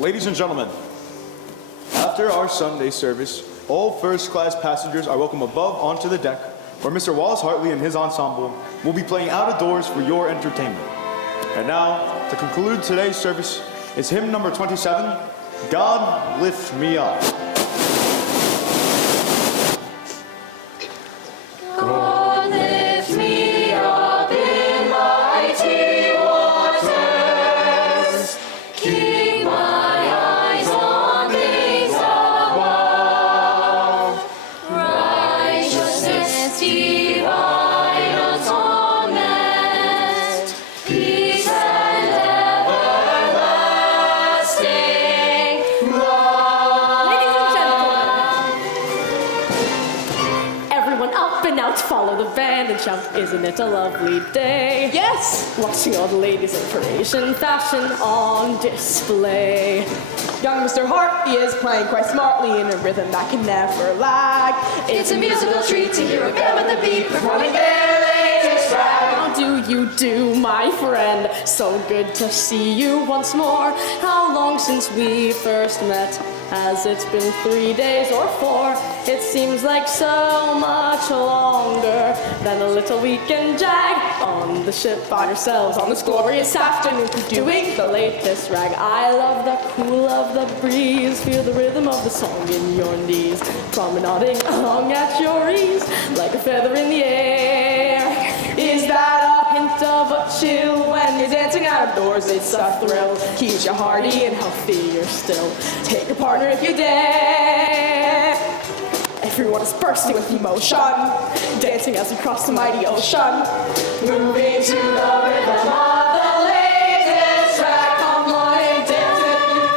Ladies and gentlemen, after our Sunday service, All first-class passengers are welcome above onto the deck, where Mr. Wallace Hartley and his ensemble will be playing out of doors for your entertainment. And now, to conclude today's service, is hymn number 27, God Lift Me Up. God lift me up in mighty waters. Keep my eyes on things above. Righteousness divine atonement. Peace and everlasting love. Ladies and gentlemen, everyone up and out, follow the band and shout, isn't it a lovely day? Yes! Watching all the ladies in Parisian fashion on display. Young Mr. Hartley is playing quite smartly in a rhythm that can never lag. It's a musical treat to hear a band with a beat performing their latest rap. How do you do, my friend? So good to see you once more. How long since we first met? Has it been 3 days or 4? It seems like so much longer than a little weekend jag on the ship by yourselves on this glorious afternoon, doing the latest rag. I love the cool of the breeze, feel the rhythm of the song in your knees, promenading along at your ease like a feather in the air. Is that a hint of a chill when you're dancing outdoors? It's a thrill, keeps you hearty and healthier still. Take a partner if you dare. Everyone is bursting with emotion, dancing as we cross the mighty ocean, moving to the rhythm of the latest track. Come on and dance with me,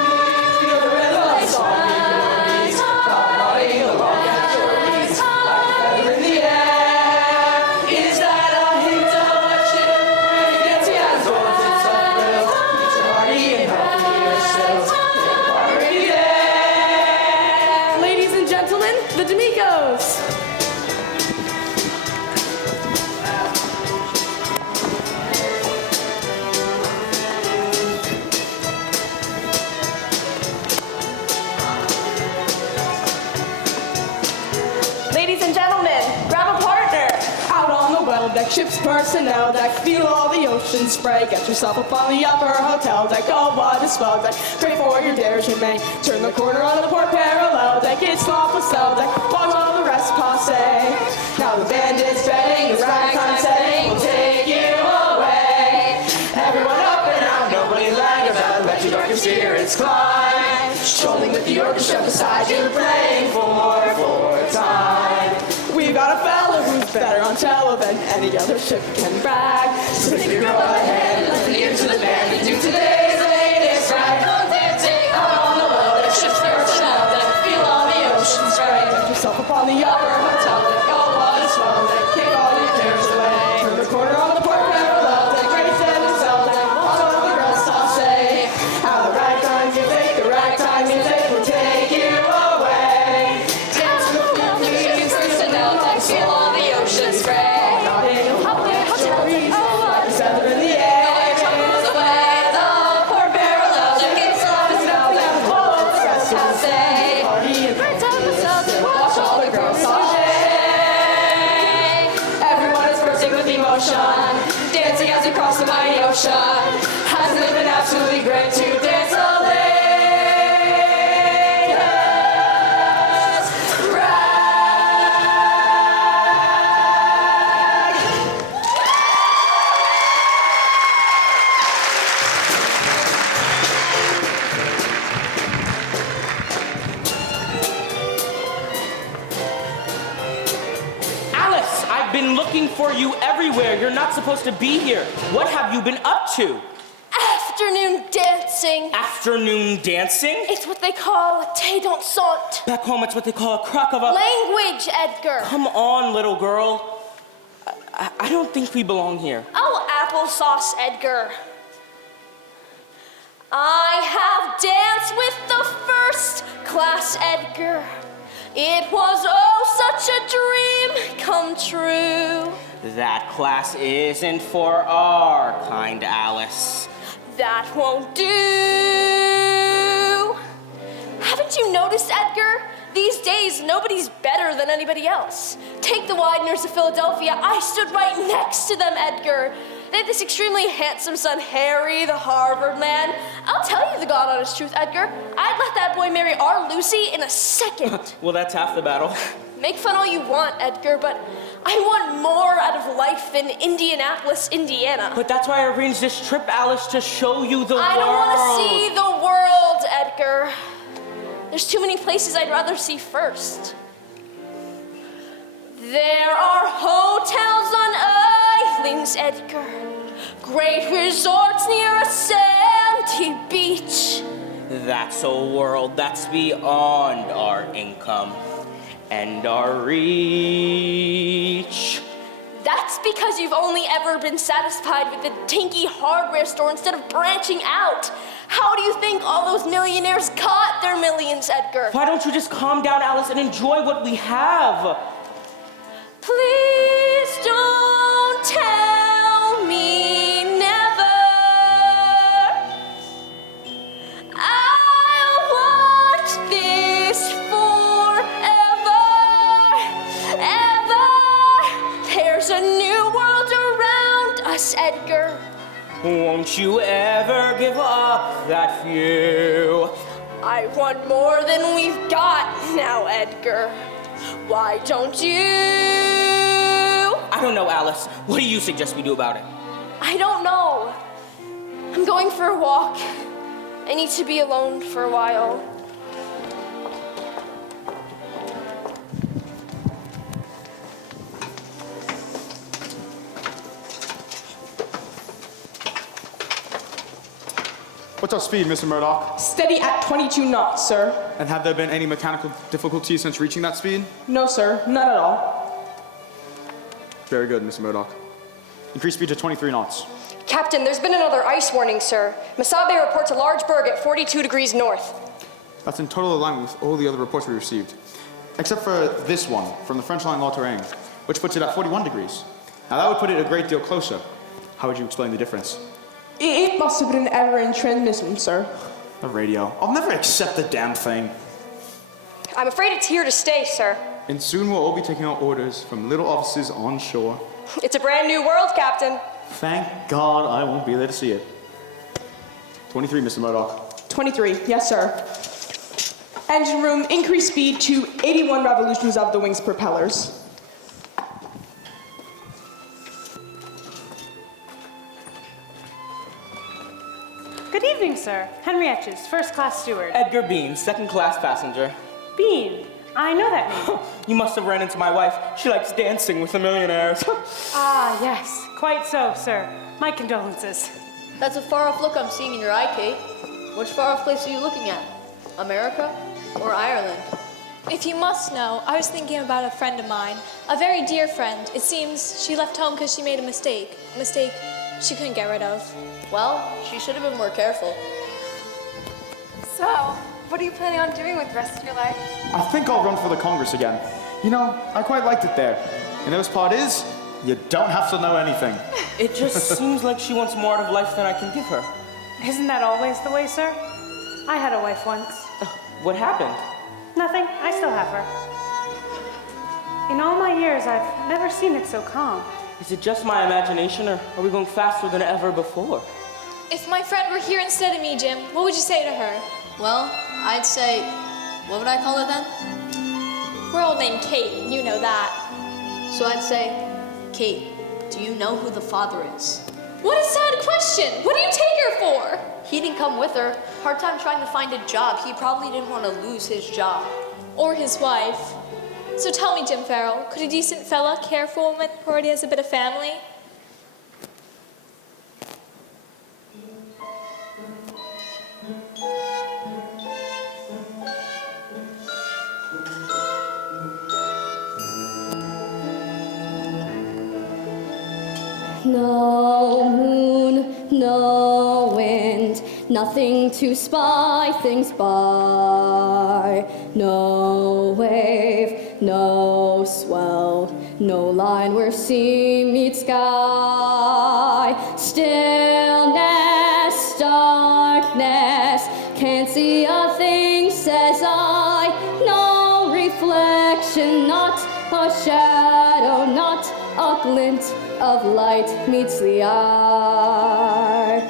feel the rhythm of the song in your knees, promenading along at your knees, like a feather in the air. Is that a hint of a chill when you're dancing outdoors? It's a thrill, keeps you hearty and healthier still. Take a partner if you dare. Ladies and gentlemen, the D'Amigos. Ladies and gentlemen, grab a partner. Out on the well deck, ship's personnel deck, feel all the ocean spray. Get yourself up on the upper hotel deck. Oh, what a swell deck! Great for your dares you may. Turn the corner on the port parallel deck. It's lawful cell deck. Watch all the rest passe. Now the band is betting, it's ragtime setting. We'll take you away. Everyone up and out, nobody lagging out. Let your darker spirits climb. Strolling with the orchestra beside you, playing for time. We've got a fella who's better on cello than any other ship can brag. So take your girl by the hand and lend an ear to the band and do today's latest rag. Come dancing out on the well deck, ship's personnel deck, feel all the ocean spray. Get yourself up on the upper hotel deck, oh what a swell deck, kick all your cares away. Turn the corner on the port parallel deck, great stand and cell deck, watch all the rest I'll say. How the ragtime music, the ragtime music will take you away. Dance with me, personnel deck, feel all the ocean spray. Nodding along at your ease, like a feather in the air. Tumbles away, the poor parallel deck, it's on its mouth and all the rest will say. Party and Great time to watch all the girls sashay. Everyone is bursting with emotion, dancing as we cross the mighty ocean. Hasn't it been absolutely great to dance the latest rag? Alice, I've been looking for you everywhere. You're not supposed to be here. What have you been up to? Afternoon dancing. Afternoon dancing? It's what they call a thé dansant. Back home, it's what they call a crock of a... Language, Edgar. Come on, little girl. I don't think we belong here. Oh, applesauce, Edgar. I have danced with the first class, Edgar. It was oh such a dream come true. That class isn't for our kind, Alice. That won't do. Haven't you noticed, Edgar? These days, nobody's better than anybody else. Take the Wideners of Philadelphia. I stood right next to them, Edgar. They had this extremely handsome son, Harry, the Harvard man. I'll tell you the God honest truth, Edgar. I'd let that boy marry our Lucy in a second. Well, that's half the battle. Make fun all you want, Edgar, but I want more out of life than Indianapolis, Indiana. But that's why I arranged this trip, Alice, to show you the world. I don't want to see the world, Edgar. There's too many places I'd rather see first. There are hotels on islands, Edgar. Great resorts near a sandy beach. That's a world that's beyond our income and our reach. That's because you've only ever been satisfied with the dinky hardware store instead of branching out. How do you think all those millionaires got their millions, Edgar? Why don't you just calm down, Alice, and enjoy what we have? Please don't tell me never. I want this forever, ever. There's a new world around us, Edgar. Won't you ever give up that view? I want more than we've got now, Edgar. Why don't you? I don't know, Alice. What do you suggest we do about it? I don't know. I'm going for a walk. I need to be alone for a while. What's our speed, Mr. Murdoch? Steady at 22 knots, sir. And have there been any mechanical difficulties since reaching that speed? No, sir, none at all. Very good, Mr. Murdoch. Increase speed to 23 knots. Captain, there's been another ice warning, sir. Masabe reports a large berg at 42 degrees north. That's in total alignment with all the other reports we received. Except for this one, from the French line La Touraine, which puts it at 41 degrees. Now that would put it a great deal closer. How would you explain the difference? It must have been an error in transmission, sir. The radio. I'll never accept the damn thing. I'm afraid it's here to stay, sir. And soon we'll all be taking our orders from little offices on shore. It's a brand new world, Captain. Thank God I won't be there to see it. 23, Mr. Murdoch. 23, yes, sir. Engine room, increase speed to 81 revolutions of the wing's propellers. Good evening, sir. Henry Etches, first-class steward. Edgar Bean, second-class passenger. Bean. I know that name. You must have ran into my wife. She likes dancing with the millionaires. Ah, yes. Quite so, sir. My condolences. That's a far-off look I'm seeing in your eye, Kate. Which far-off place are you looking at? America or Ireland? If you must know, I was thinking about a friend of mine, a very dear friend. It seems she left home because she made a mistake she couldn't get rid of. Well, she should have been more careful. So, what are you planning on doing with the rest of your life? I think I'll run for the Congress again. You know, I quite liked it there. And the best part is, you don't have to know anything. It just seems like she wants more out of life than I can give her. Isn't that always the way, sir? I had a wife once. What happened? Nothing. I still have her. In all my years, I've never seen it so calm. Is it just my imagination, or are we going faster than ever before? If my friend were here instead of me, Jim, what would you say to her? Well, I'd say, what would I call her then? We're all named Kate, you know that. So I'd say, Kate, do you know who the father is? What a sad question! What do you take her for? He didn't come with her. Hard time trying to find a job. He probably didn't want to lose his job. Or his wife. So tell me, Jim Farrell, could a decent fella care for a woman who already has a bit of family? No moon, no wind, nothing to spy things by. No wave, no swell, no line where sea meets sky. Stillness, darkness, can't see a thing, says I. No reflection, not a shadow, not a glint of light meets the eye.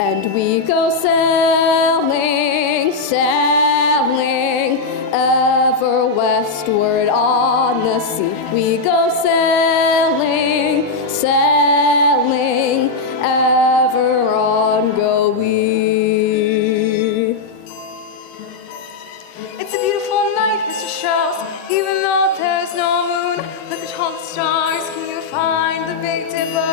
And we go sailing, sailing, ever westward on the sea. We go sailing, sailing, ever on go we. It's a beautiful night, Mr. Strauss. Even though there's no moon, look at all the stars. Can you find the Big Dipper?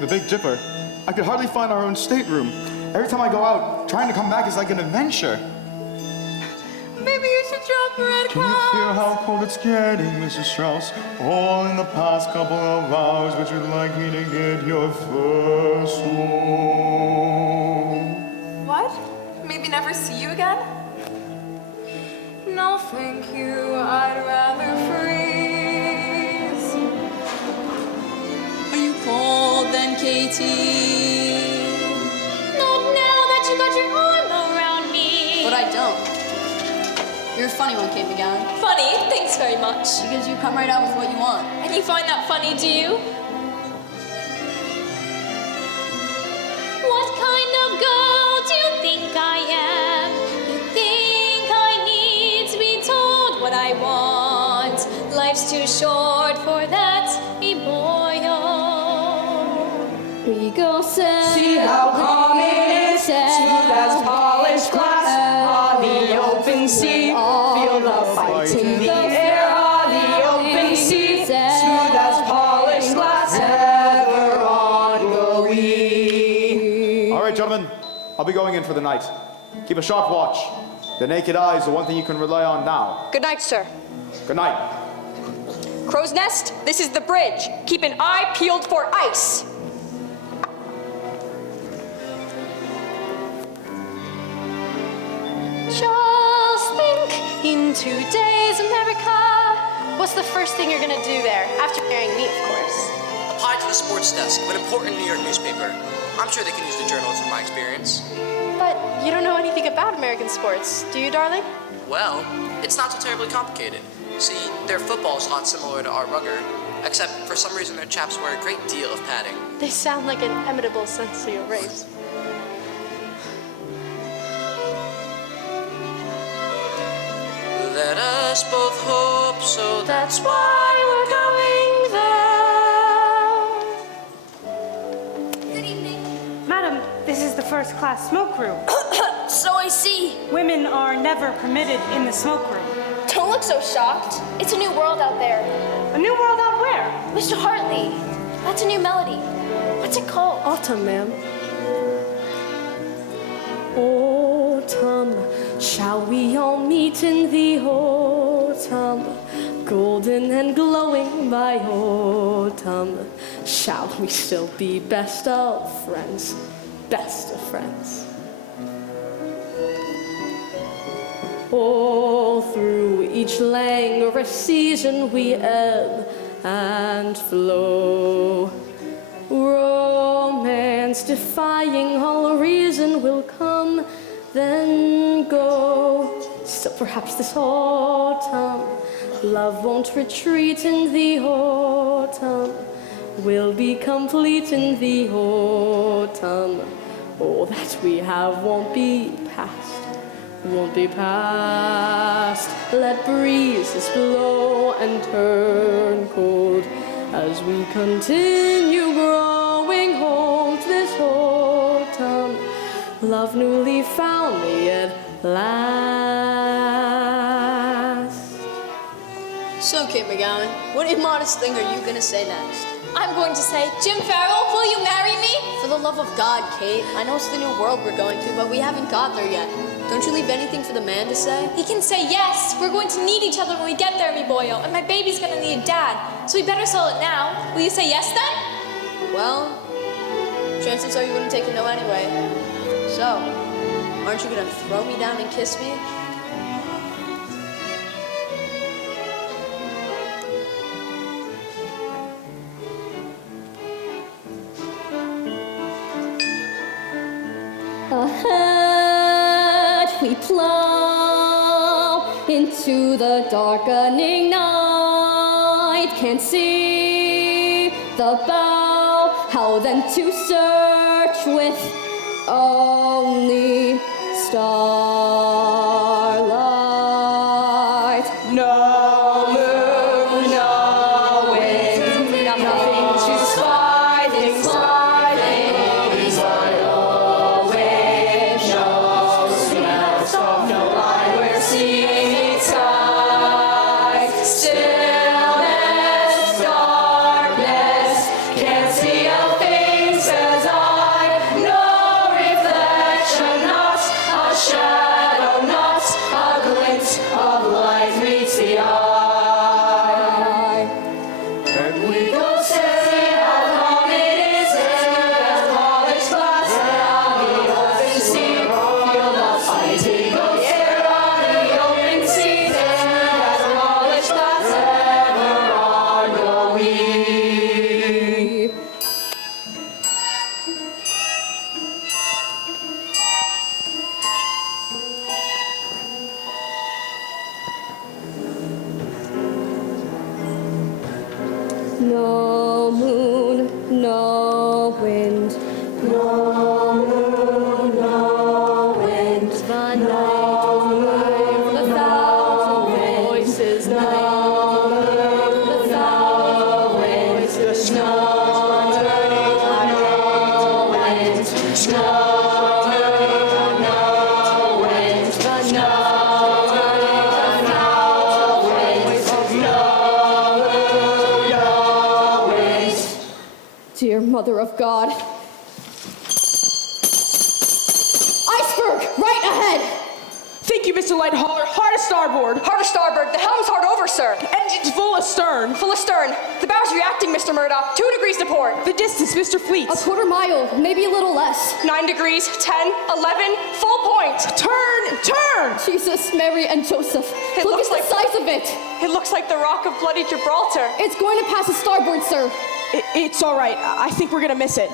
The Big Dipper? I could hardly find our own stateroom. Every time I go out, trying to come back is like an adventure. Maybe you should drop a red Can you feel how cold it's getting, Mrs. Strauss? All in the past couple of hours, would you like me to get your first one? What? Maybe never see you again? No, thank you. I'd rather freeze. Are you cold then, Katie? Not now that you got your arm around me. But I don't. You're a funny one, Kate McGowan. Funny? Thanks very much. Because you come right out with what you want. And you find that funny, do you? What kind of girl do you think I am? You think I need to be told what I want? Life's too short for that, me boyo. We go sailing. See how calm it is, smooth as polished glass on the open sea. Feel the fight in the air on the open sea. Smooth as polished glass, ever on go we. All right, gentlemen, I'll be going in for the night. Keep a sharp watch. The naked eye is the one thing you can rely on now. Good night, sir. Good night. Crow's Nest, this is the bridge. Keep an eye peeled for ice. Just think, in today's America, what's the first thing you're gonna do there? After marrying me, of course. Apply to the sports desk of an important New York newspaper. I'm sure they can use the journals from my experience. But you don't know anything about American sports, do you, darling? Well, it's not so terribly complicated. See, their football is a lot similar to our rugger, except for some reason their chaps wear a great deal of padding. They sound like an imitable sense of your race. Let us both hope so. That's why we're going there. Good evening. Madam, this is the first class smoke room. So I see. Women are never permitted in the smoke room. Don't look so shocked. It's a new world out there. A new world out where? Mr. Hartley, that's a new melody. What's it called? Autumn, ma'am. Autumn, shall we all meet in the autumn? Golden and glowing by autumn. Shall we still be best of friends? Best of friends. All through each languorous season we ebb and flow. Romance defying all reason will come, then go. Still perhaps this autumn, love won't retreat in the autumn, will be complete in the autumn. All that we have won't be past. Won't be past. Let breezes blow and turn cold as we continue growing old this autumn. Love newly found me at last. So, Kate McGowan, what immodest thing are you gonna say next? I'm going to say, Jim Farrell, will you marry me? For the love of God, Kate, I know it's the new world we're going to, but we haven't got there yet. Don't you leave anything for the man to say? He can say yes. We're going to need each other when we get there, me boyo. And my baby's gonna need a dad. So we better settle it now. Will you say yes then? Well, chances are you wouldn't take a no anyway. So, aren't you gonna throw me down and kiss me? Ahead we plow into into the darkening night. Can't see the bow, how then to search with only starlight. No moon, no wind, nothing to sliding, sliding. Always I always no smell, no light, we're seeing sky. Stillness, darkness, can't see a thing, says I. No reflection, not a shadow, not a glint of light meets the eye. And we go say how long it is as polished glass on the open sea. Feel the fighting of air on the open sea. As polished glass ever are we. No moon, no wind. No moon, no wind. The night of the thousand voices. No moon, the thousand voices. No moon, no wind. No moon, no wind. The night of the thousand voices. No moon, no wind. Dear Mother of God. Iceberg, right ahead! Thank you, Mr. Lighthauler. Hard starboard. Hard to starboard. The helm's hard over, sir. Engines full astern. Full astern. The bow's reacting, Mr. Murdoch. 2 degrees to port. The distance, Mr. Fleet. A quarter mile, maybe a little less. 9 degrees, 10, 11, full point. Turn, turn! Jesus, Mary, and Joseph. It Look looks at the like- size of it. It looks like the Rock of Bloody Gibraltar. It's going to pass a starboard, sir. It's all right. I think we're gonna miss it.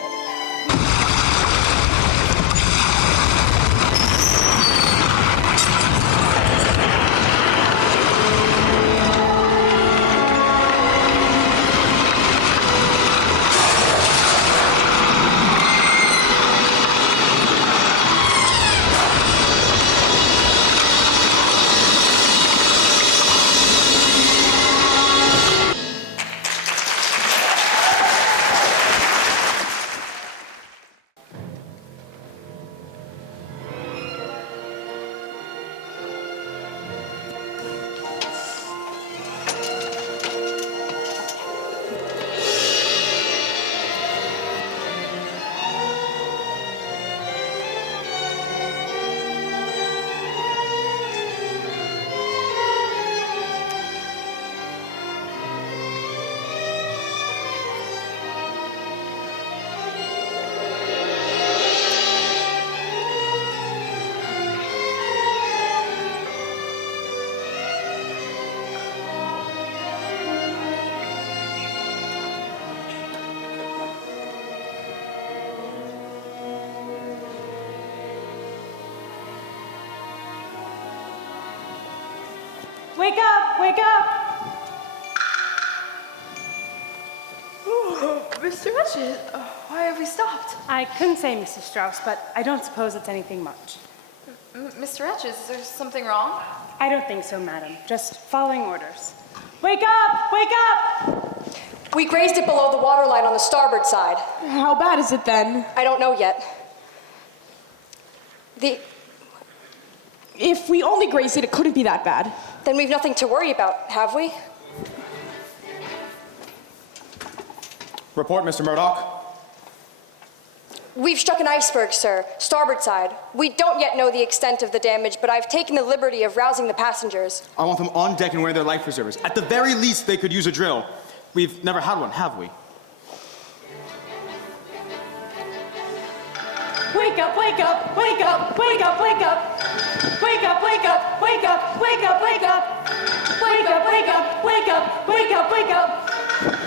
Wake up! Wake up! Mr. Richard, why have we stopped? I couldn't say, Mrs. Strauss, but I don't suppose it's anything much. Mr. Etches, is there something wrong? I don't think so, madam. Just following orders. Wake up! Wake up! We grazed it below the waterline on the starboard side. How bad is it then? I don't know yet. If we only grazed it, it couldn't be that bad. Then we've nothing to worry about, have we? Report, Mr. Murdoch. We've struck an iceberg, sir. Starboard side. We don't yet know the extent of the damage, but I've taken the liberty of rousing the passengers. I want them on deck and wearing their life preservers. At the very least, they could use a drill. We've never had one, have we? Wake up, wake up, wake up, wake up, wake up. Wake up, wake up, wake up, wake up, wake up. Wake up, wake up, wake up, wake up, wake up.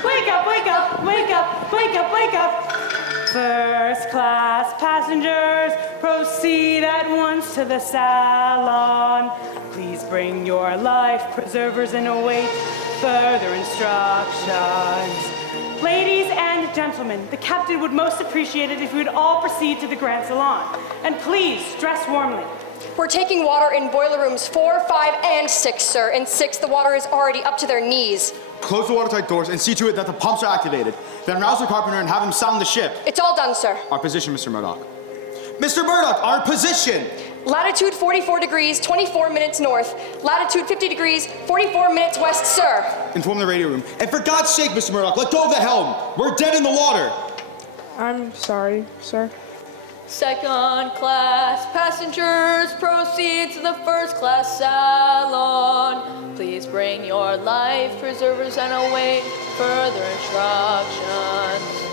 Wake up, wake up, wake up, wake up, wake up. First class passengers, proceed at once to the salon. Please bring your life preservers and await further instructions. Ladies and gentlemen, the captain would most appreciate it if we would all proceed to the Grand Salon. And please, dress warmly. We're taking water in boiler rooms 4, 5, and 6, sir. In 6, the water is already up to their knees. Close the watertight doors and see to it that the pumps are activated. Then rouse the carpenter and have him sound the ship. It's all done, sir. Our position, Mr. Murdoch. Mr. Murdoch, our position! Latitude 44 degrees, 24 minutes north. Latitude 50 degrees, 44 minutes west, sir. Inform the radio room. And for God's sake, Mr. Murdoch, let go of the helm. We're dead in the water. I'm sorry, sir. Second class passengers, proceed to the first class salon. Please bring your life preservers and await further instructions.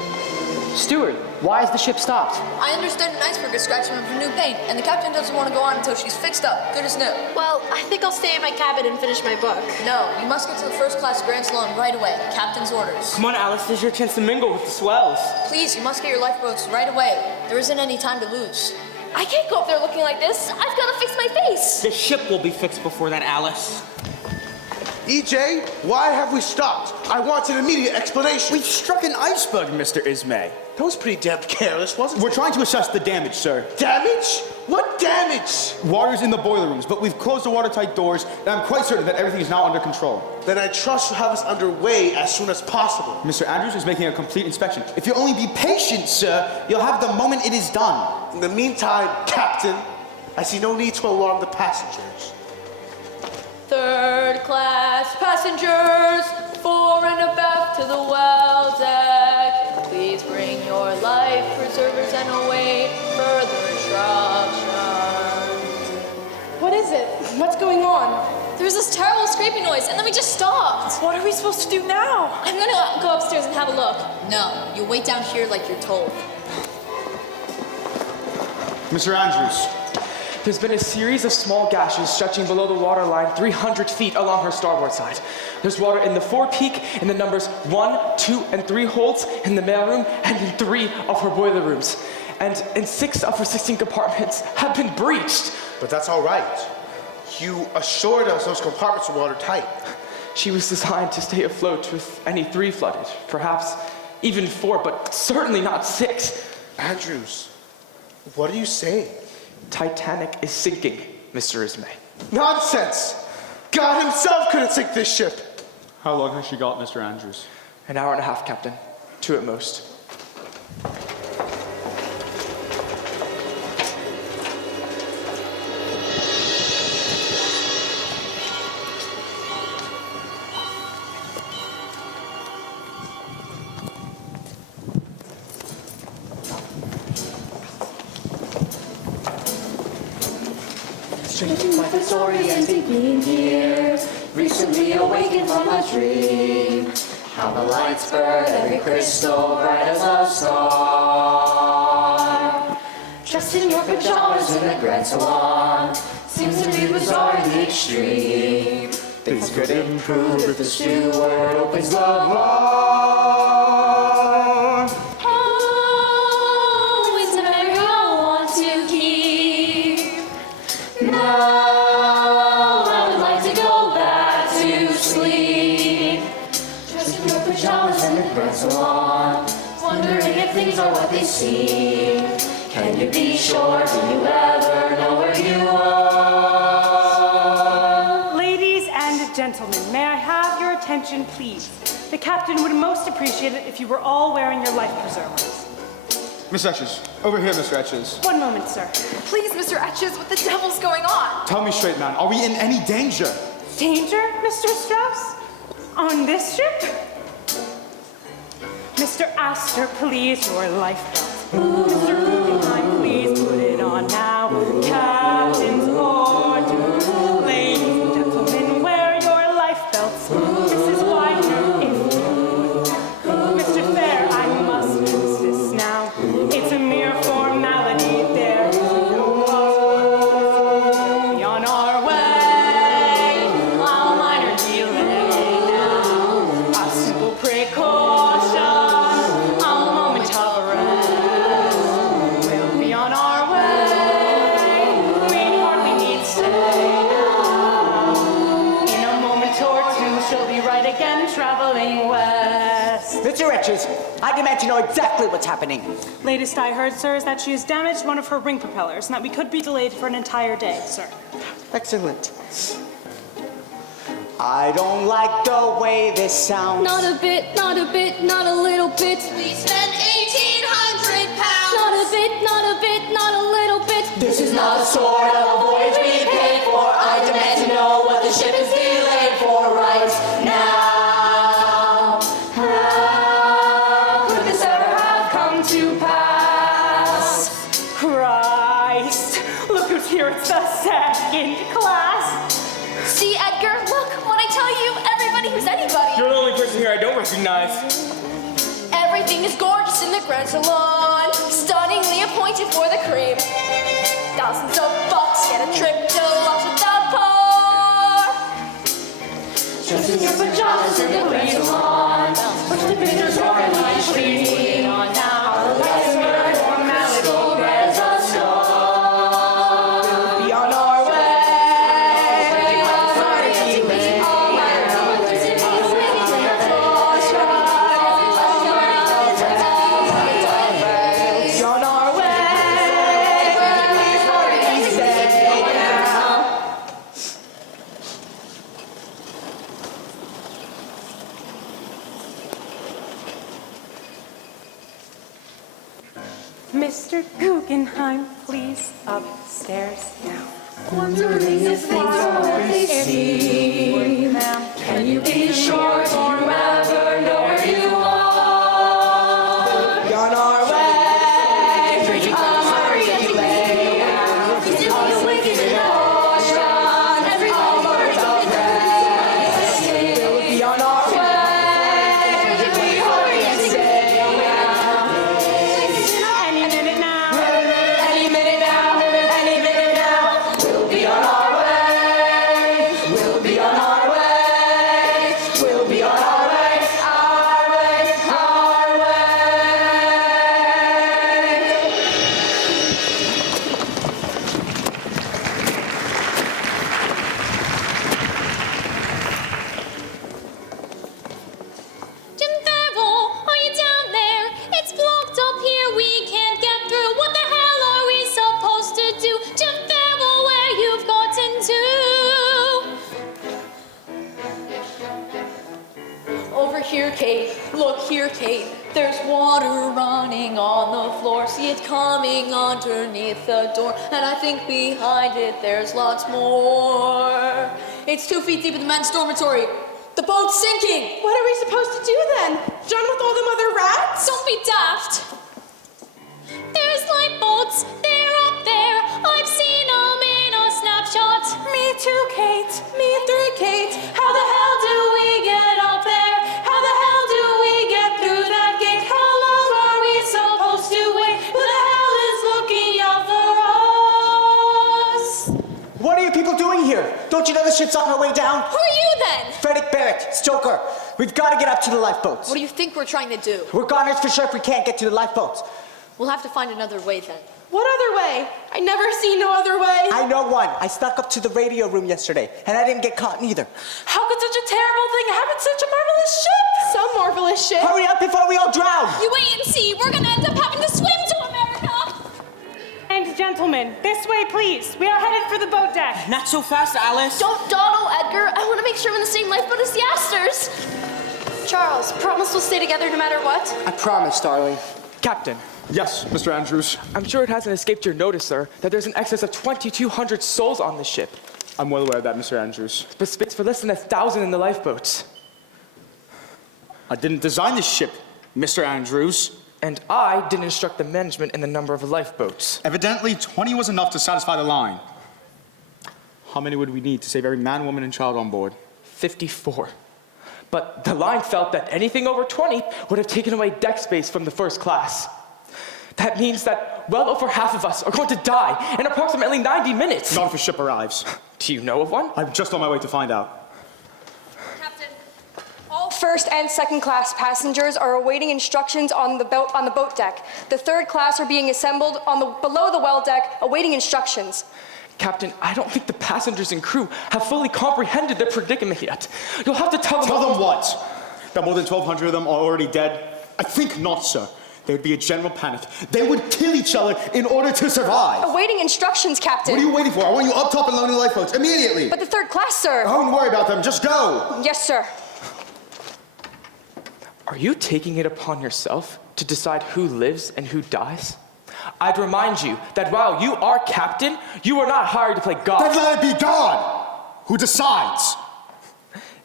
Steward, why is the ship stopped? I understand an iceberg is scratching him for new paint, and the captain doesn't want to go on until she's fixed up, good as new. Well, I think I'll stay in my cabin and finish my book. No, you must get to the first class Grand Salon right away. Captain's orders. Come on, Alice, there's your chance to mingle with the swells. Please, you must get your lifeboats right away. There isn't any time to lose. I can't go up there looking like this. I've got to fix my face. The ship will be fixed before that, Alice. EJ, why have we stopped? I want an immediate explanation. We've struck an iceberg, Mr. Ismay. That was pretty damn careless, wasn't it? We're trying to assess the damage, sir. Damage? What damage? Water's in the boiler rooms, but we've closed the watertight doors, and I'm quite certain that everything is now under control. Then I trust you'll have us underway as soon as possible. Mr. Andrews is making a complete inspection. If you'll only be patient, sir, you'll have the moment it is done. In the meantime, Captain, I see no need to alarm the passengers. Third class passengers, fore and abaft to the well deck. Please bring your life preservers and await further instructions. What is it? What's going on? There was this terrible scraping noise, and then we just stopped. What are we supposed to do now? I'm gonna go upstairs and have a look. No, you wait down here like you're told. Mr. Andrews. There's been a series of small gashes stretching below the waterline 300 feet along her starboard side. There's water in the forepeak in the numbers 1, 2, and 3 holds in the mailroom and in 3 of her boiler rooms. And in 6 of her 16 compartments have been breached. But that's all right. You assured us those compartments were watertight. She was designed to stay afloat with any 3 flooded, perhaps even 4, but certainly not 6. Andrews, what are you saying? Titanic is sinking, Mr. Ismay. Nonsense! God himself couldn't sink this ship. How long has she got, Mr. Andrews? An hour and a half, Captain. 2 at most. Stretching my disorienting being here, recently awakened from a dream. How the lights burn, every crystal bright as a star. Dressed in your pajamas in the Grand Salon, seems to be bizarre in the extreme. Things could improve if the steward opens the bar. Oh, it's a memory I want to keep. Now I would like to go back to sleep. Dressed in your pajamas in the Grand Salon, wondering if things are what they seem. Can you be sure? Do you ever know where you are? Ladies and gentlemen, may I have your attention, please? The captain would most appreciate it if you were all wearing your life preservers. Miss Etches. Over here, Mr. Etches. One moment, sir. Please, Mr. Etches, what the devil's going on? Tell me straight, man. Are we in any danger? Danger, Mr. Strauss? On this ship? Mr. Astor, please, your life belt. Mr. Guggenheim, please put it on now. Captain's orders. Ladies and gentlemen, wear your life belts. Mrs. Wagner, if you would. Mr. Fair, I must insist now. It's a mere formality. There is no possibility. Be on our way. All minor delay now. A simple precaution. A moment of rest. Mr. Richards, I demand to know exactly what's happening. Latest I heard, sir, is that she has damaged one of her ring propellers and that we could be delayed for an entire day, sir. Excellent. I don't like the way this sounds. Not a bit, not a bit, not a little bit. We spent 1,800 pounds. Not a bit, not a bit, not a little bit. This is not the sort of voyage we paid for. I demand to know what the ship is delayed for right now. How could this ever have come to pass? Christ! Look who's here, it's the second class! See, Edgar, look, when I tell you, everybody who's anybody. You're the only person here I don't recognize. Everything is gorgeous in the Grand Salon, stunningly appointed for the cream. Thousands of bucks get a trip to lunch at the park. Dressed in your pajamas in the Grand Salon, with the pictures roaring like streaming on now. The lights burn for Malibu, there's a storm. Be on our way. Mr. Guggenheim, please, upstairs now. Wondering if things are what they seem. Can you be sure you ever know where you are? Be on our way. Hurry if you may. Cause you'll be awakened in the ocean. Everybody's words of rest. Be on our way. Hurry and stay. Any minute now. Any minute now, any minute now, we'll be on our way. We'll be on our way. We'll be on our way, our way, our way. Jim Farrell, are you down there? It's blocked up here, we can't get through. What the hell are we supposed to do? Jim Farrell, where you've gotten to? Over here, Kate. Look here, Kate. There's water running on the floor. See it coming underneath the door. And I think behind it there's lots more. It's 2 feet deep in the men's dormitory. The boat's sinking. What are we supposed to do then? John with all them other rats? Don't be daft. There's lifeboats, they're up there. I've seen them in a snapshot. Me too, Kate. Me three, Kate. How the hell do we get up there? How the hell do we get through that gate? How long are we supposed to wait? Who the hell is looking out for us? What are you people doing here? Don't you know the ship's on her way down? Who are you then? Frederick Barrett, Stoker. We've got to get up to the lifeboats. What do you think we're trying to do? We're goners for sure if we can't get to the lifeboats. We'll have to find another way then. What other way? I never see no other way. I know one. I snuck up to the radio room yesterday, and I didn't get caught neither. How could such a terrible thing happen to such a marvelous ship? Some marvelous ship. Hurry up before we all drown! You wait and see, we're gonna end up having to swim to America. And gentlemen, this way, please. We are headed for the boat deck. Not so fast, Alice. Don't dawdle, Edgar. I want to make sure I'm in the same lifeboat as the Astors. Charles, promise we'll stay together no matter what? I promise, darling. Captain. Yes, Mr. Andrews. I'm sure it hasn't escaped your notice, sir, that there's an excess of 2,200 souls on the ship. I'm well aware of that, Mr. Andrews. But space for less than 1,000 in the lifeboats. I didn't design this ship, Mr. Andrews. And I didn't instruct the management in the number of lifeboats. Evidently, 20 was enough to satisfy the line. How many would we need to save every man, woman, and child on board? 54. But the line felt that anything over 20 would have taken away deck space from the first class. That means that well over half of us are going to die in approximately 90 minutes. Not if a ship arrives. Do you know of one? I'm just on my way to find out. Captain, all first and second class passengers are awaiting instructions on the boat deck. The third class are being assembled below the well deck, awaiting instructions. Captain, I don't think the passengers and crew have fully comprehended their predicament yet. You'll have to tell them... Tell them what? That more than 1,200 of them are already dead? I think not, sir. There would be a general panic. They would kill each other in order to survive. Awaiting instructions, Captain. What are you waiting for? I want you up top and loading lifeboats immediately. But the third class, sir. I won't worry about them. Just go. Yes, sir. Are you taking it upon yourself to decide who lives and who dies? I'd remind you that while you are captain, you are not hired to play God. Then let it be God who decides.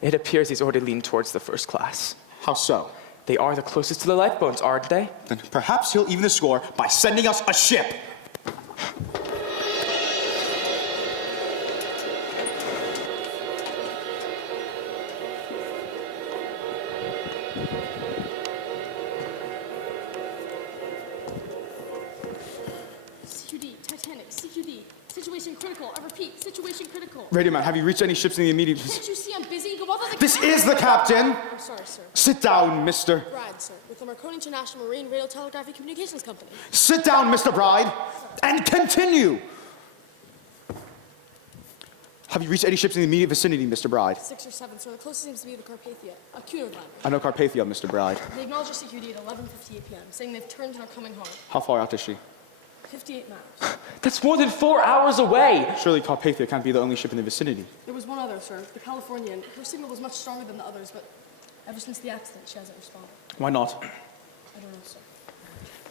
It appears he's already leaned towards the first class. How so? They are the closest to the lifeboats, aren't they? Then perhaps he'll even the score by sending us a ship. CQD, Titanic, CQD. Situation critical. I repeat, situation critical. Radio man, have you reached any ships in the immediate... Can't you see I'm busy? Go other than This is the captain. I'm sorry, sir. Sit down, mister. Bride, sir, with the Marconi International Marine Radio Telegraphy Communications Company. Sit down, Mr. Bride, and continue. Have you reached any ships in the immediate vicinity, Mr. Bride? 6 or 7, sir. The closest seems to be the Carpathia, a Cunard liner. I know Carpathia, Mr. Bride. They acknowledge your CQD at 11:58 p.m., saying they've turned and are coming home. How far out is she? 58 miles. That's more than 4 hours away. Surely Carpathia can't be the only ship in the vicinity. There was one other, sir, the Californian. Her signal was much stronger than the others, but ever since the accident, she hasn't responded. Why not? I don't know, sir.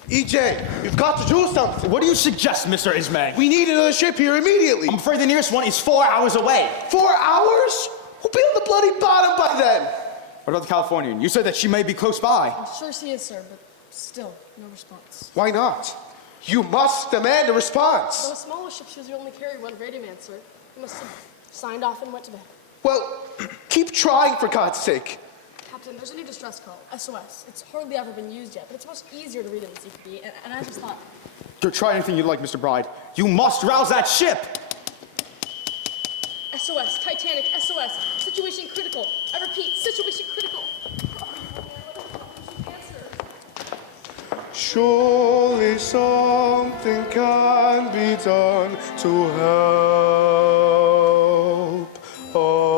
EJ, you've got to do something. What do you suggest, Mr. Ismay? We need another ship here immediately. I'm afraid the nearest one is 4 hours away. 4 hours? We'll be on the bloody bottom by then. What about the Californian? You said that she may be close by. I'm sure she is, sir, but still, no response. Why not? You must demand a response. So a smaller ship, she was only carry one radio man, sir. He must have signed off and went to bed. Well, keep trying for God's sake. Captain, there's a new distress call, SOS. It's hardly ever been used yet, but it's much easier to read in the CPD, and I just thought... Try anything you like, Mr. Bride. You must rouse that ship! SOS, Titanic, SOS. Situation critical. I repeat, situation critical. Surely something can be done to help us.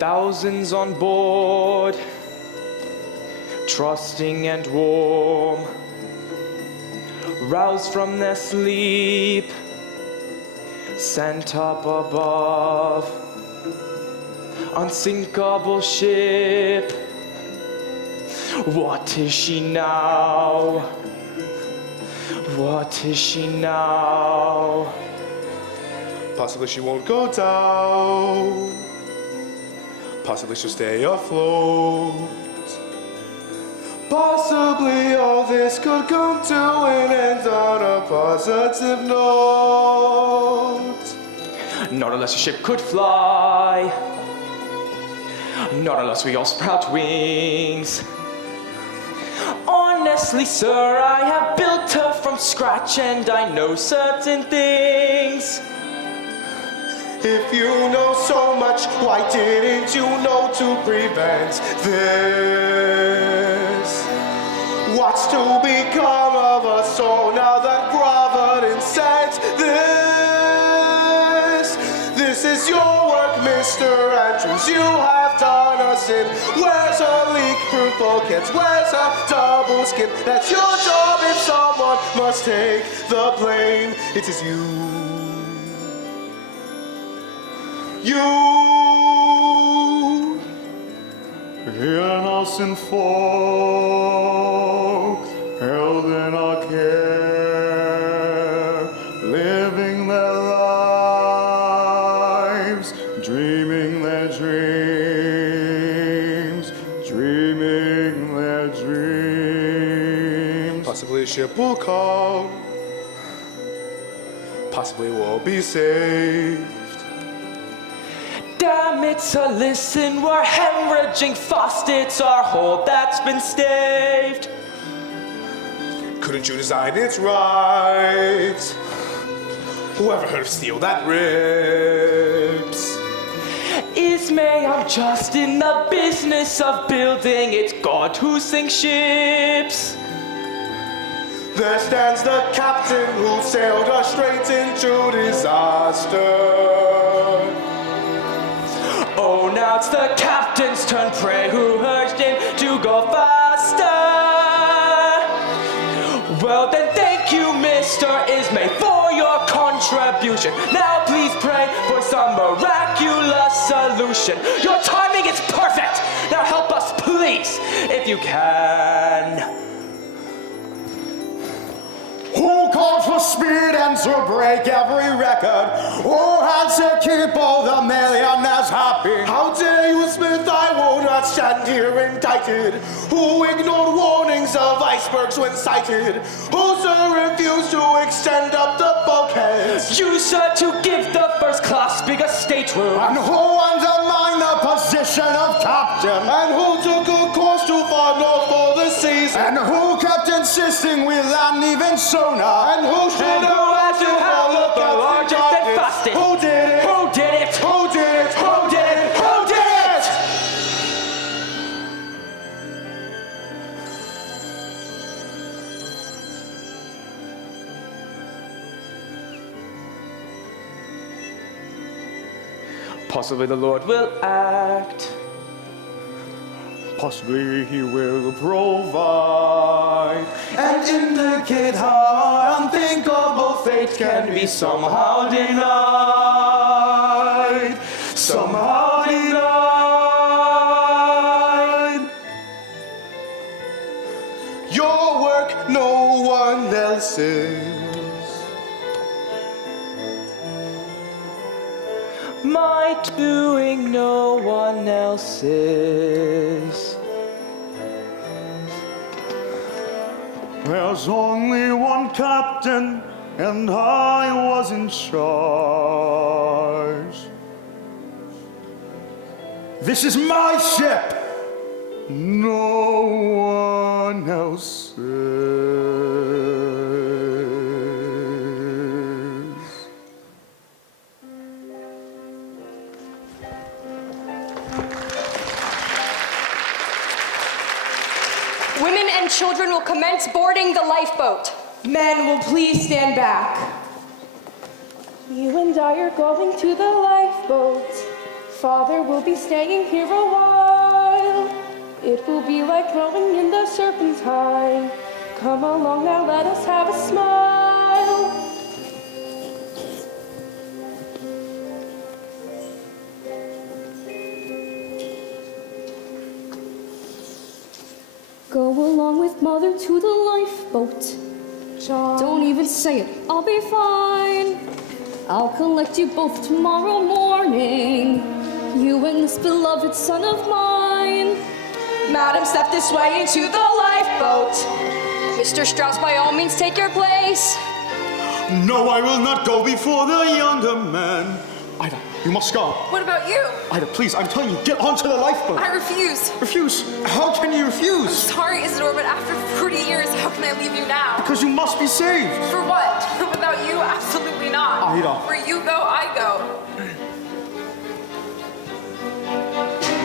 Thousands on board, trusting and warm, roused from their sleep, sent up above, unsinkable ship. What is she now? What is she now? Possibly she won't go down. Possibly she'll stay afloat. Possibly all this could come to an end on a positive note. Not unless a ship could fly. Not unless we all sprout wings. Honestly, sir, I have built her from scratch and I know certain things. If you know so much, why didn't you know to prevent this? What's to become of us all now that Providence sent this? This is your work, Mr. Andrews. You have done us in. Where's a leak-proof bulkheads? Where's a double skin? That's your job if someone must take the blame. It is you. Hear us in folk, held in our care, living their lives, dreaming their dreams, dreaming their dreams. Possibly a ship will come. Possibly we'll be saved. Damn it, so listen, we're hemorrhaging fast, it's our hold that's been staved. Couldn't you design it right? Whoever heard of steel that rips? Ismay, I'm just in the business of building, it's God who sinks ships. There stands the captain who sailed us straight into disaster. Oh, now it's the captain's turn. Pray who urged him to go faster. Well then, thank you, Mr. Ismay, for your contribution. Now please pray for some miraculous solution. Your timing is perfect. Now help us, please, if you can. Who calls for speed and to break every record? Who had to keep all the millionaires happy? How dare you, Smith? I will not stand here indicted. Who ignored warnings of icebergs when sighted? Who, sir, refused to extend up the bulkheads? You, sir, to give the first class bigger stateroom. And who undermined the position of captain? And who took a course too far north for the seas? And who kept insisting we land even sooner? And who should have had to have the largest and fastest? Who did it? Who did it? Who did it? Who did it? Who did it? Possibly the Lord will act. Possibly he will provide and indicate how our unthinkable fate can be somehow denied. Somehow denied. Your work, no one else's. My doing, no one else's. There's only one captain, and I was in charge. This is my ship, no one else's. Women and children will commence boarding the lifeboat. Men will please stand back. You and I are going to the lifeboat. Father will be staying here a while. It will be like rowing in the Serpentine. Come along now, let us have a smile. Go along with Mother to the lifeboat. John. Don't even say it, I'll be fine. I'll collect you both tomorrow morning. You and this beloved son of mine. Madam, step this way into the lifeboat. Mr. Strauss, by all means, take your place. No, I will not go before the younger man. Ida, you must go. What about you? Ida, please, I'm telling you, get onto the lifeboat. I refuse. Refuse? How can you refuse? Sorry, Isidore, but after 40 years, how can I leave you now? Because you must be saved. For what? Without you, absolutely not. Ida. Where you go, I go.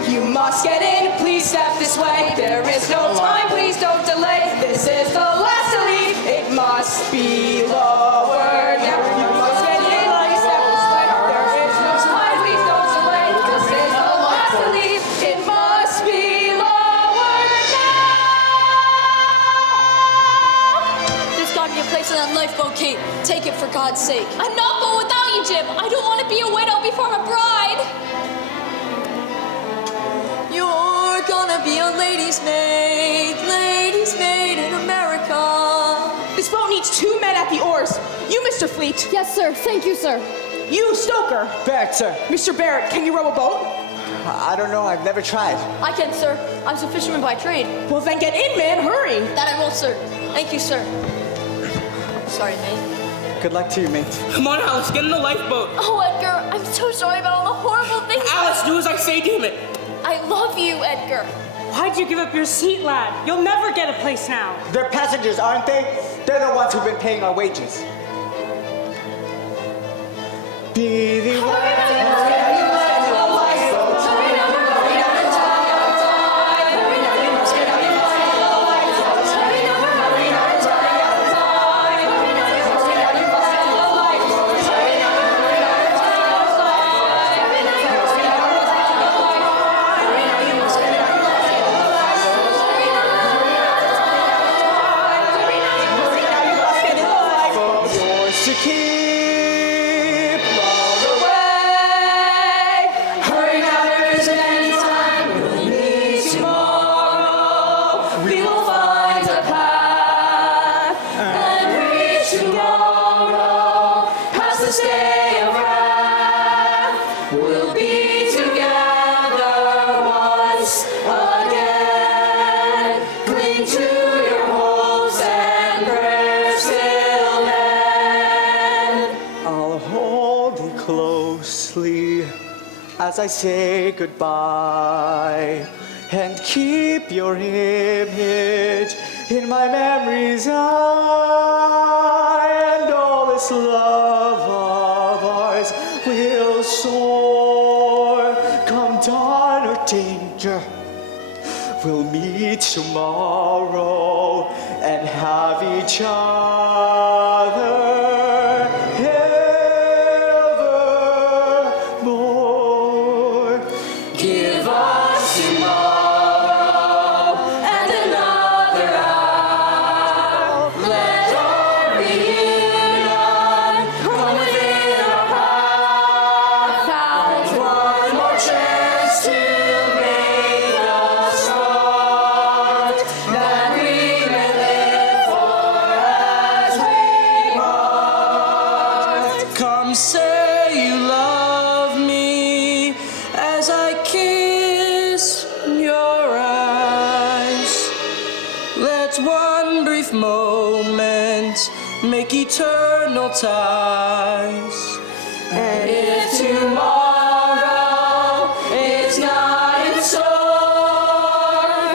You must get in, please step this way. There is no time, please don't delay. This is the last to leave. It must be lowered. Now you must get in, please step this way. There is no time, please don't delay. This is the last to leave. It must be lowered now. There's got to be a place on that lifeboat, Kate. Take it for God's sake. I'm not going without you, Jim. I don't want to be a widow before I'm a bride. You're gonna be a ladies' maid in America. This boat needs 2 men at the oars. You, Mr. Fleet. Yes, sir. Thank you, sir. You, Stoker. Barrett, sir. Mr. Barrett, can you row a boat? I don't know. I've never tried. I can, sir. I'm a fisherman by trade. Well, then get in, man. Hurry. That I will, sir. Thank you, sir. Sorry, mate. Good luck to you, mate. Come on, Alice, get in the lifeboat. Oh, Edgar, I'm so sorry about all the horrible things. Alice, do as I say, damn it. I love you, Edgar. Why'd you give up your seat, lad? You'll never get a place now. They're passengers, aren't they? They're the ones who've been paying our wages. Be the as I say goodbye. And keep your image in my memory's eye. And all this love of ours will soar. Come dawn or danger, we'll meet tomorrow and have each other evermore. Give us tomorrow and another hour. Let our reunion come within our power. And one more chance to make us start, that we may live for as we part. Come say you love me as I kiss your eyes. Let one brief moment make eternal ties. And if tomorrow is not in store,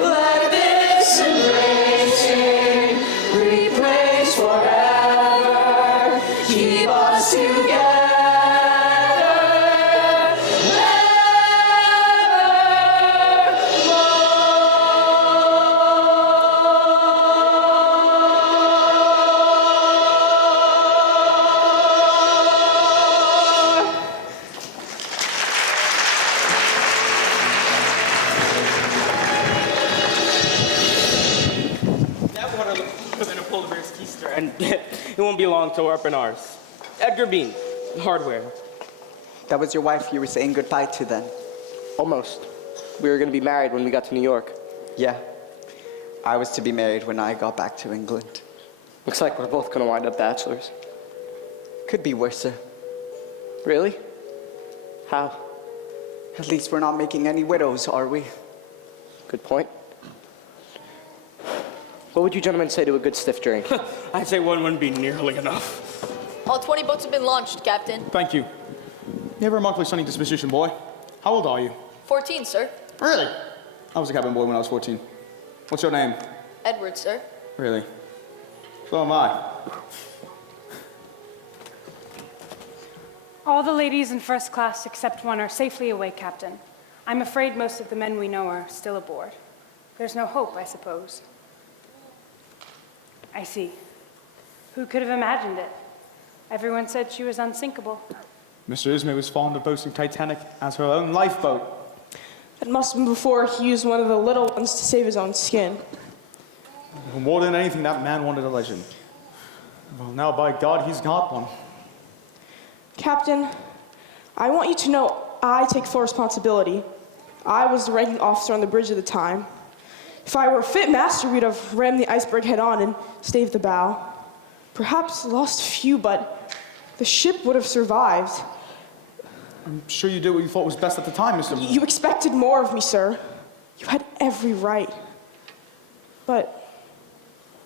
let this embracing replace forever. Keep us together. That water looks better than a polar bear's keister, and it won't be long till we're up in ours. Edgar Bean, hardware. That was your wife you were saying goodbye to then? Almost. We were going to be married when we got to New York. Yeah. I was to be married when I got back to England. Looks like we're both going to wind up bachelors. Could be worse, sir. Really? How? At least we're not making any widows, are we? Good point. What would you gentlemen say to a good stiff drink? I'd say one wouldn't be nearly enough. All 20 boats have been launched, Captain. Thank you. You have a remarkably stunning disposition, boy. How old are you? 14, sir. Really? I was a cabin boy when I was 14. What's your name? Edward, sir. Really? So am I. All the ladies in first class except one are safely away, Captain. I'm afraid most of the men we know are still aboard. There's no hope, I suppose. I see. Who could have imagined it? Everyone said she was unsinkable. Mr. Ismay was fond of boasting Titanic as her own lifeboat. It must have been before he used one of the little ones to save his own skin. More than anything, that man wanted a legend. Well, now, by God, he's got one. Captain, I want you to know I take full responsibility. I was the ranking officer on the bridge at the time. If I were a fit master, we'd have rammed the iceberg head on and staved the bow. Perhaps lost a few, but the ship would have survived. I'm sure you did what you thought was best at the time, Mr. You expected more of me, sir. You had every right. But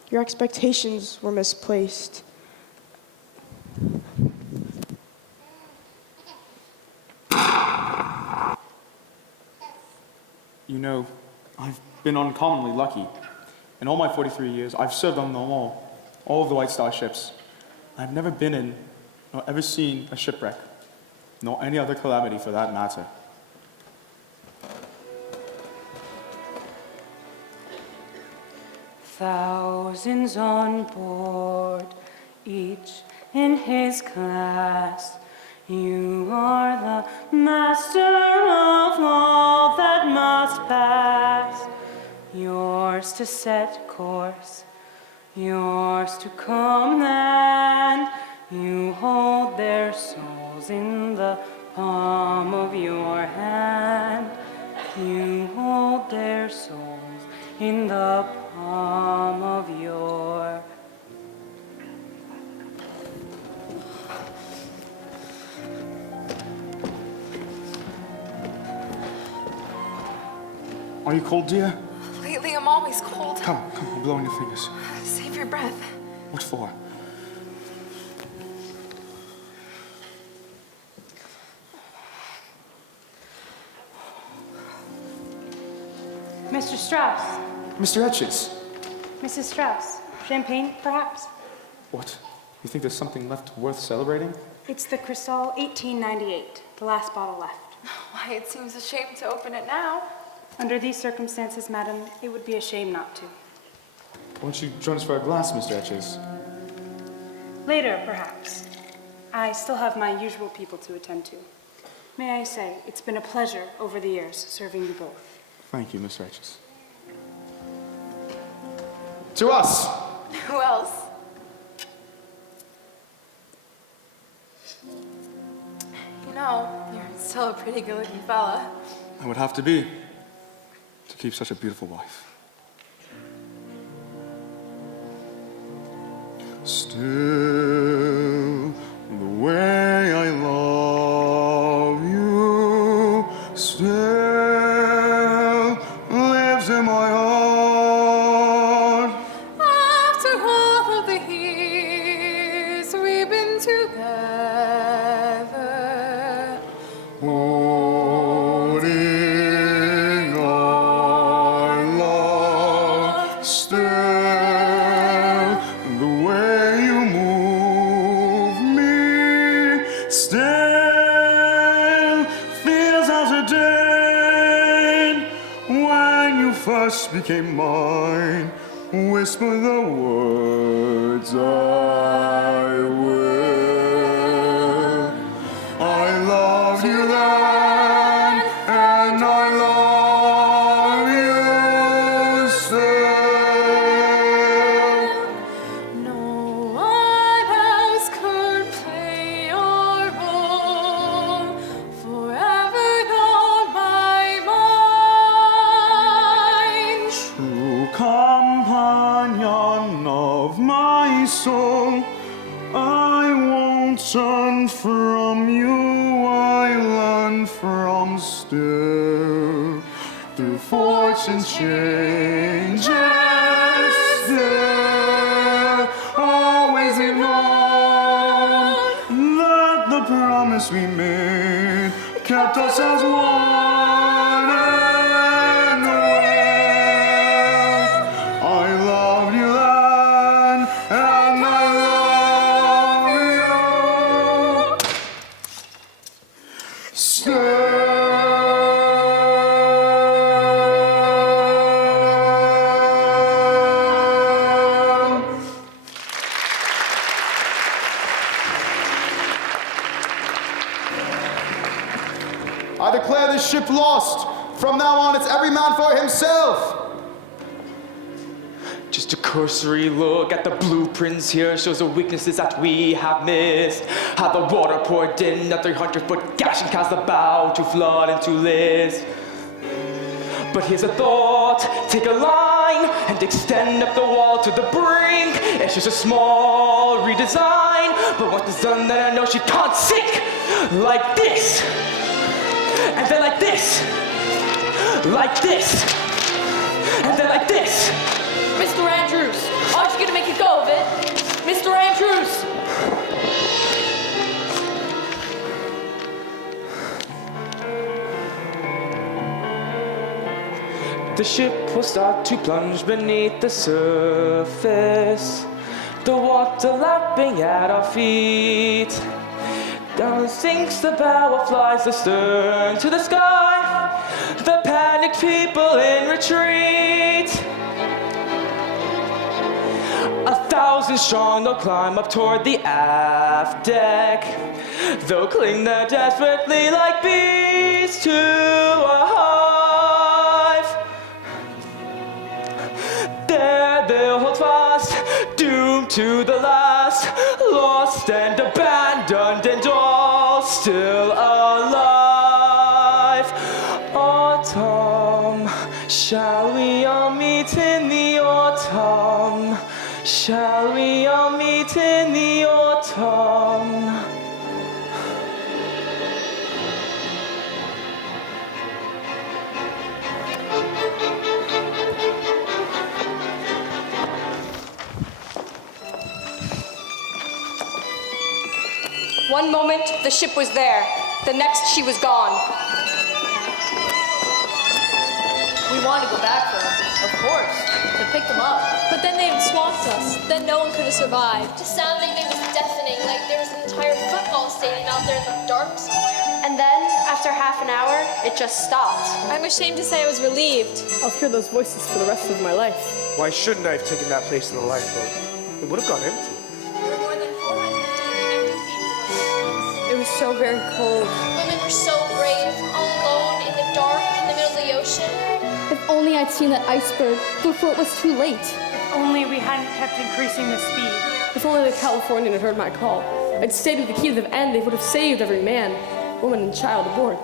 your expectations were misplaced. You know, I've been uncommonly lucky. In all my 43 years, I've served on them all of the White Star ships. I've never been in, nor ever seen a shipwreck, nor any other calamity for that matter. Thousands on board, each in his class. You are the master of all that must pass. Yours to set course, yours to command. You hold their souls in the palm of your hand. You hold their souls in the palm of your. Are you cold, dear? Lately, I'm always cold. Come, you're blowing your fingers. Save your breath. What for? Mr. Strauss. Mr. Etches. Mrs. Strauss. Champagne, perhaps? What? You think there's something left worth celebrating? It's the Cristal 1898, the last bottle left. Why, it seems a shame to open it now. Under these circumstances, madam, it would be a shame not to. Why don't you join us for a glass, Mr. Etches? Later, perhaps. I still have my usual people to attend to. May I say, it's been a pleasure over the years serving you both. Thank you, Mr. Etches. To us! Who else? You know, you're still a pretty good-looking fella. I would have to be to keep such a beautiful wife. Still, the way I love you still lives in my heart. After all of the years we've been together, Holding our love still, the way you move me still feels as it did when you first became mine. Whisper the words I will. I loved you then, and I love you still. no one else could play your role. Forever on my mind. True companion of my soul, I won't turn from you. I learn from still through fortune changes. Still, always in all that the promise we made kept us as one and well. I loved you then, and I love you still. I declare this ship lost. From now on, it's every man for himself. Just a cursory look at the blueprints here shows the weaknesses that we have missed. How the water poured in a 300-foot gash and caused the bow to flood into list. But here's a thought, take a line and extend up the wall to the brink. It's just a small redesign, but once it's done then I know she can't sink. Like this, and then like this, like this, and then like this. Mr. Andrews, aren't you gonna make a go of it? Mr. Andrews! The ship will start to plunge beneath the surface. The water lapping at our feet. Down sinks the bow or flies the stern to the sky. The panicked people in retreat. 1,000 strong, they'll climb up toward the aft deck. They'll cling there desperately like bees to a hive. There they'll hold fast, doomed to the last, lost and abandoned and all still alive. Autumn, shall we all meet in the autumn? Shall we all meet in the autumn? One moment, the ship was there. The next, she was gone. We wanted to go back for them, of course, to pick them up. But then they swamped us. Then no one could have survived. The sound they made was deafening, like there was an entire football stadium out there in the dark somewhere. And then, after half an hour, it just stopped. I'm ashamed to say I was relieved. I'll hear those voices for the rest of my life. Why shouldn't I have taken that place in the lifeboat? It would have gone empty. There were more than 450 empty seats. It was so very cold. Women were so brave, all alone in the dark in the middle of the ocean. If only I'd seen that iceberg before it was too late. If only we hadn't kept increasing the speed. If only the Californian had heard my call. I'd stayed with the key to the end, they would have saved every man, woman, and child aboard.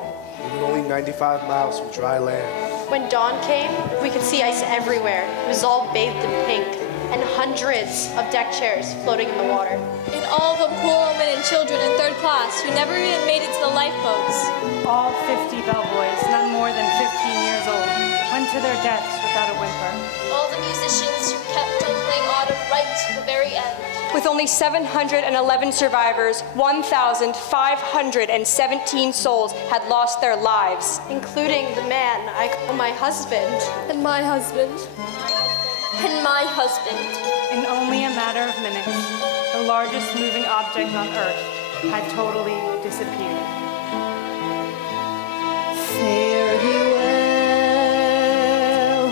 We were only 95 miles from dry land. When dawn came, we could see ice everywhere. It was all bathed in pink, and hundreds of deck chairs floating in the water. And all the poor women and children in third class who never even made it to the lifeboats. All 50 bellboys, not more than 15 years old, went to their deaths without a whimper. All the musicians who kept on playing autumn right to the very end. With only 711 survivors, 1,517 souls had lost their lives. Including the man I call my husband. And my husband. And my husband. In only a matter of minutes, the largest moving object on Earth had totally disappeared. Fare thee well,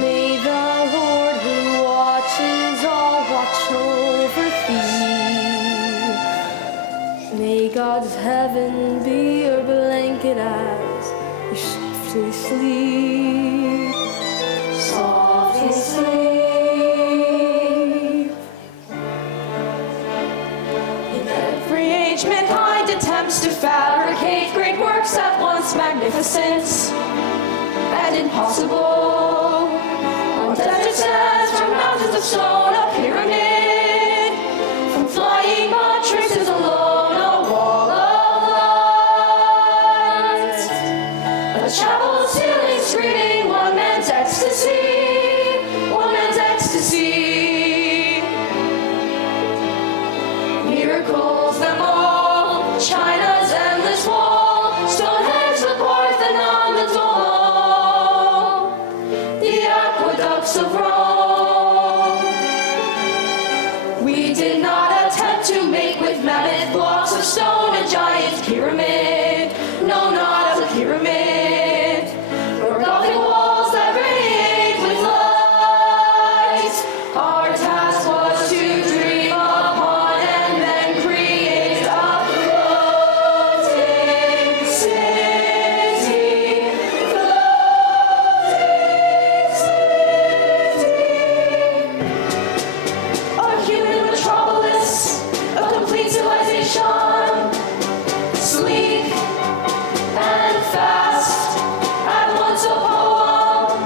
may the Lord who watches all watch over thee. May God's heaven be your blanket as you softly sleep, softly sleep. In every age, mankind attempts to fabricate great works at once magnificent and impossible. On desert sands, from mountains of stone, a pyramid, from flying mattresses alone, a wall of light, a chapel ceiling screaming one man's ecstasy, one man's ecstasy. Miracles them all, China's endless wall, Stonehenge, the Parthenon, the Duomo, the aqueducts of Rome. We did not attempt to make with mammoth blocks of stone a giant pyramid, no, not a pyramid, nor Gothic walls that radiate with light. Our task was to dream upon and then create a floating city, a human metropolis, a complete civilization, sleek and fast, at once a poem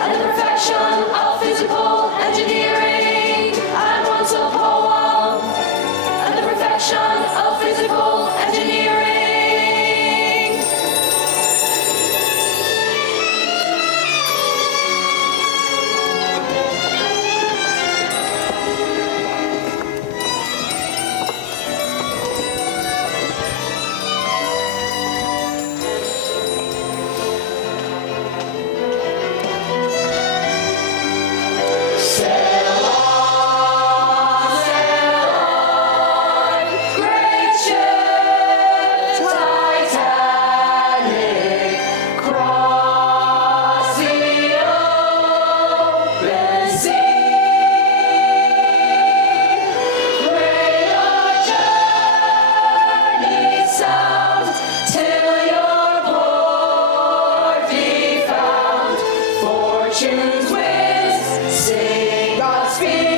and the perfection of physical engineering, at once a poem and the perfection of physical engineering. Sail on, great ship Titanic, cross the open sea. Pray your journey sound till your port be found. Fortune's winds sing Godspeed.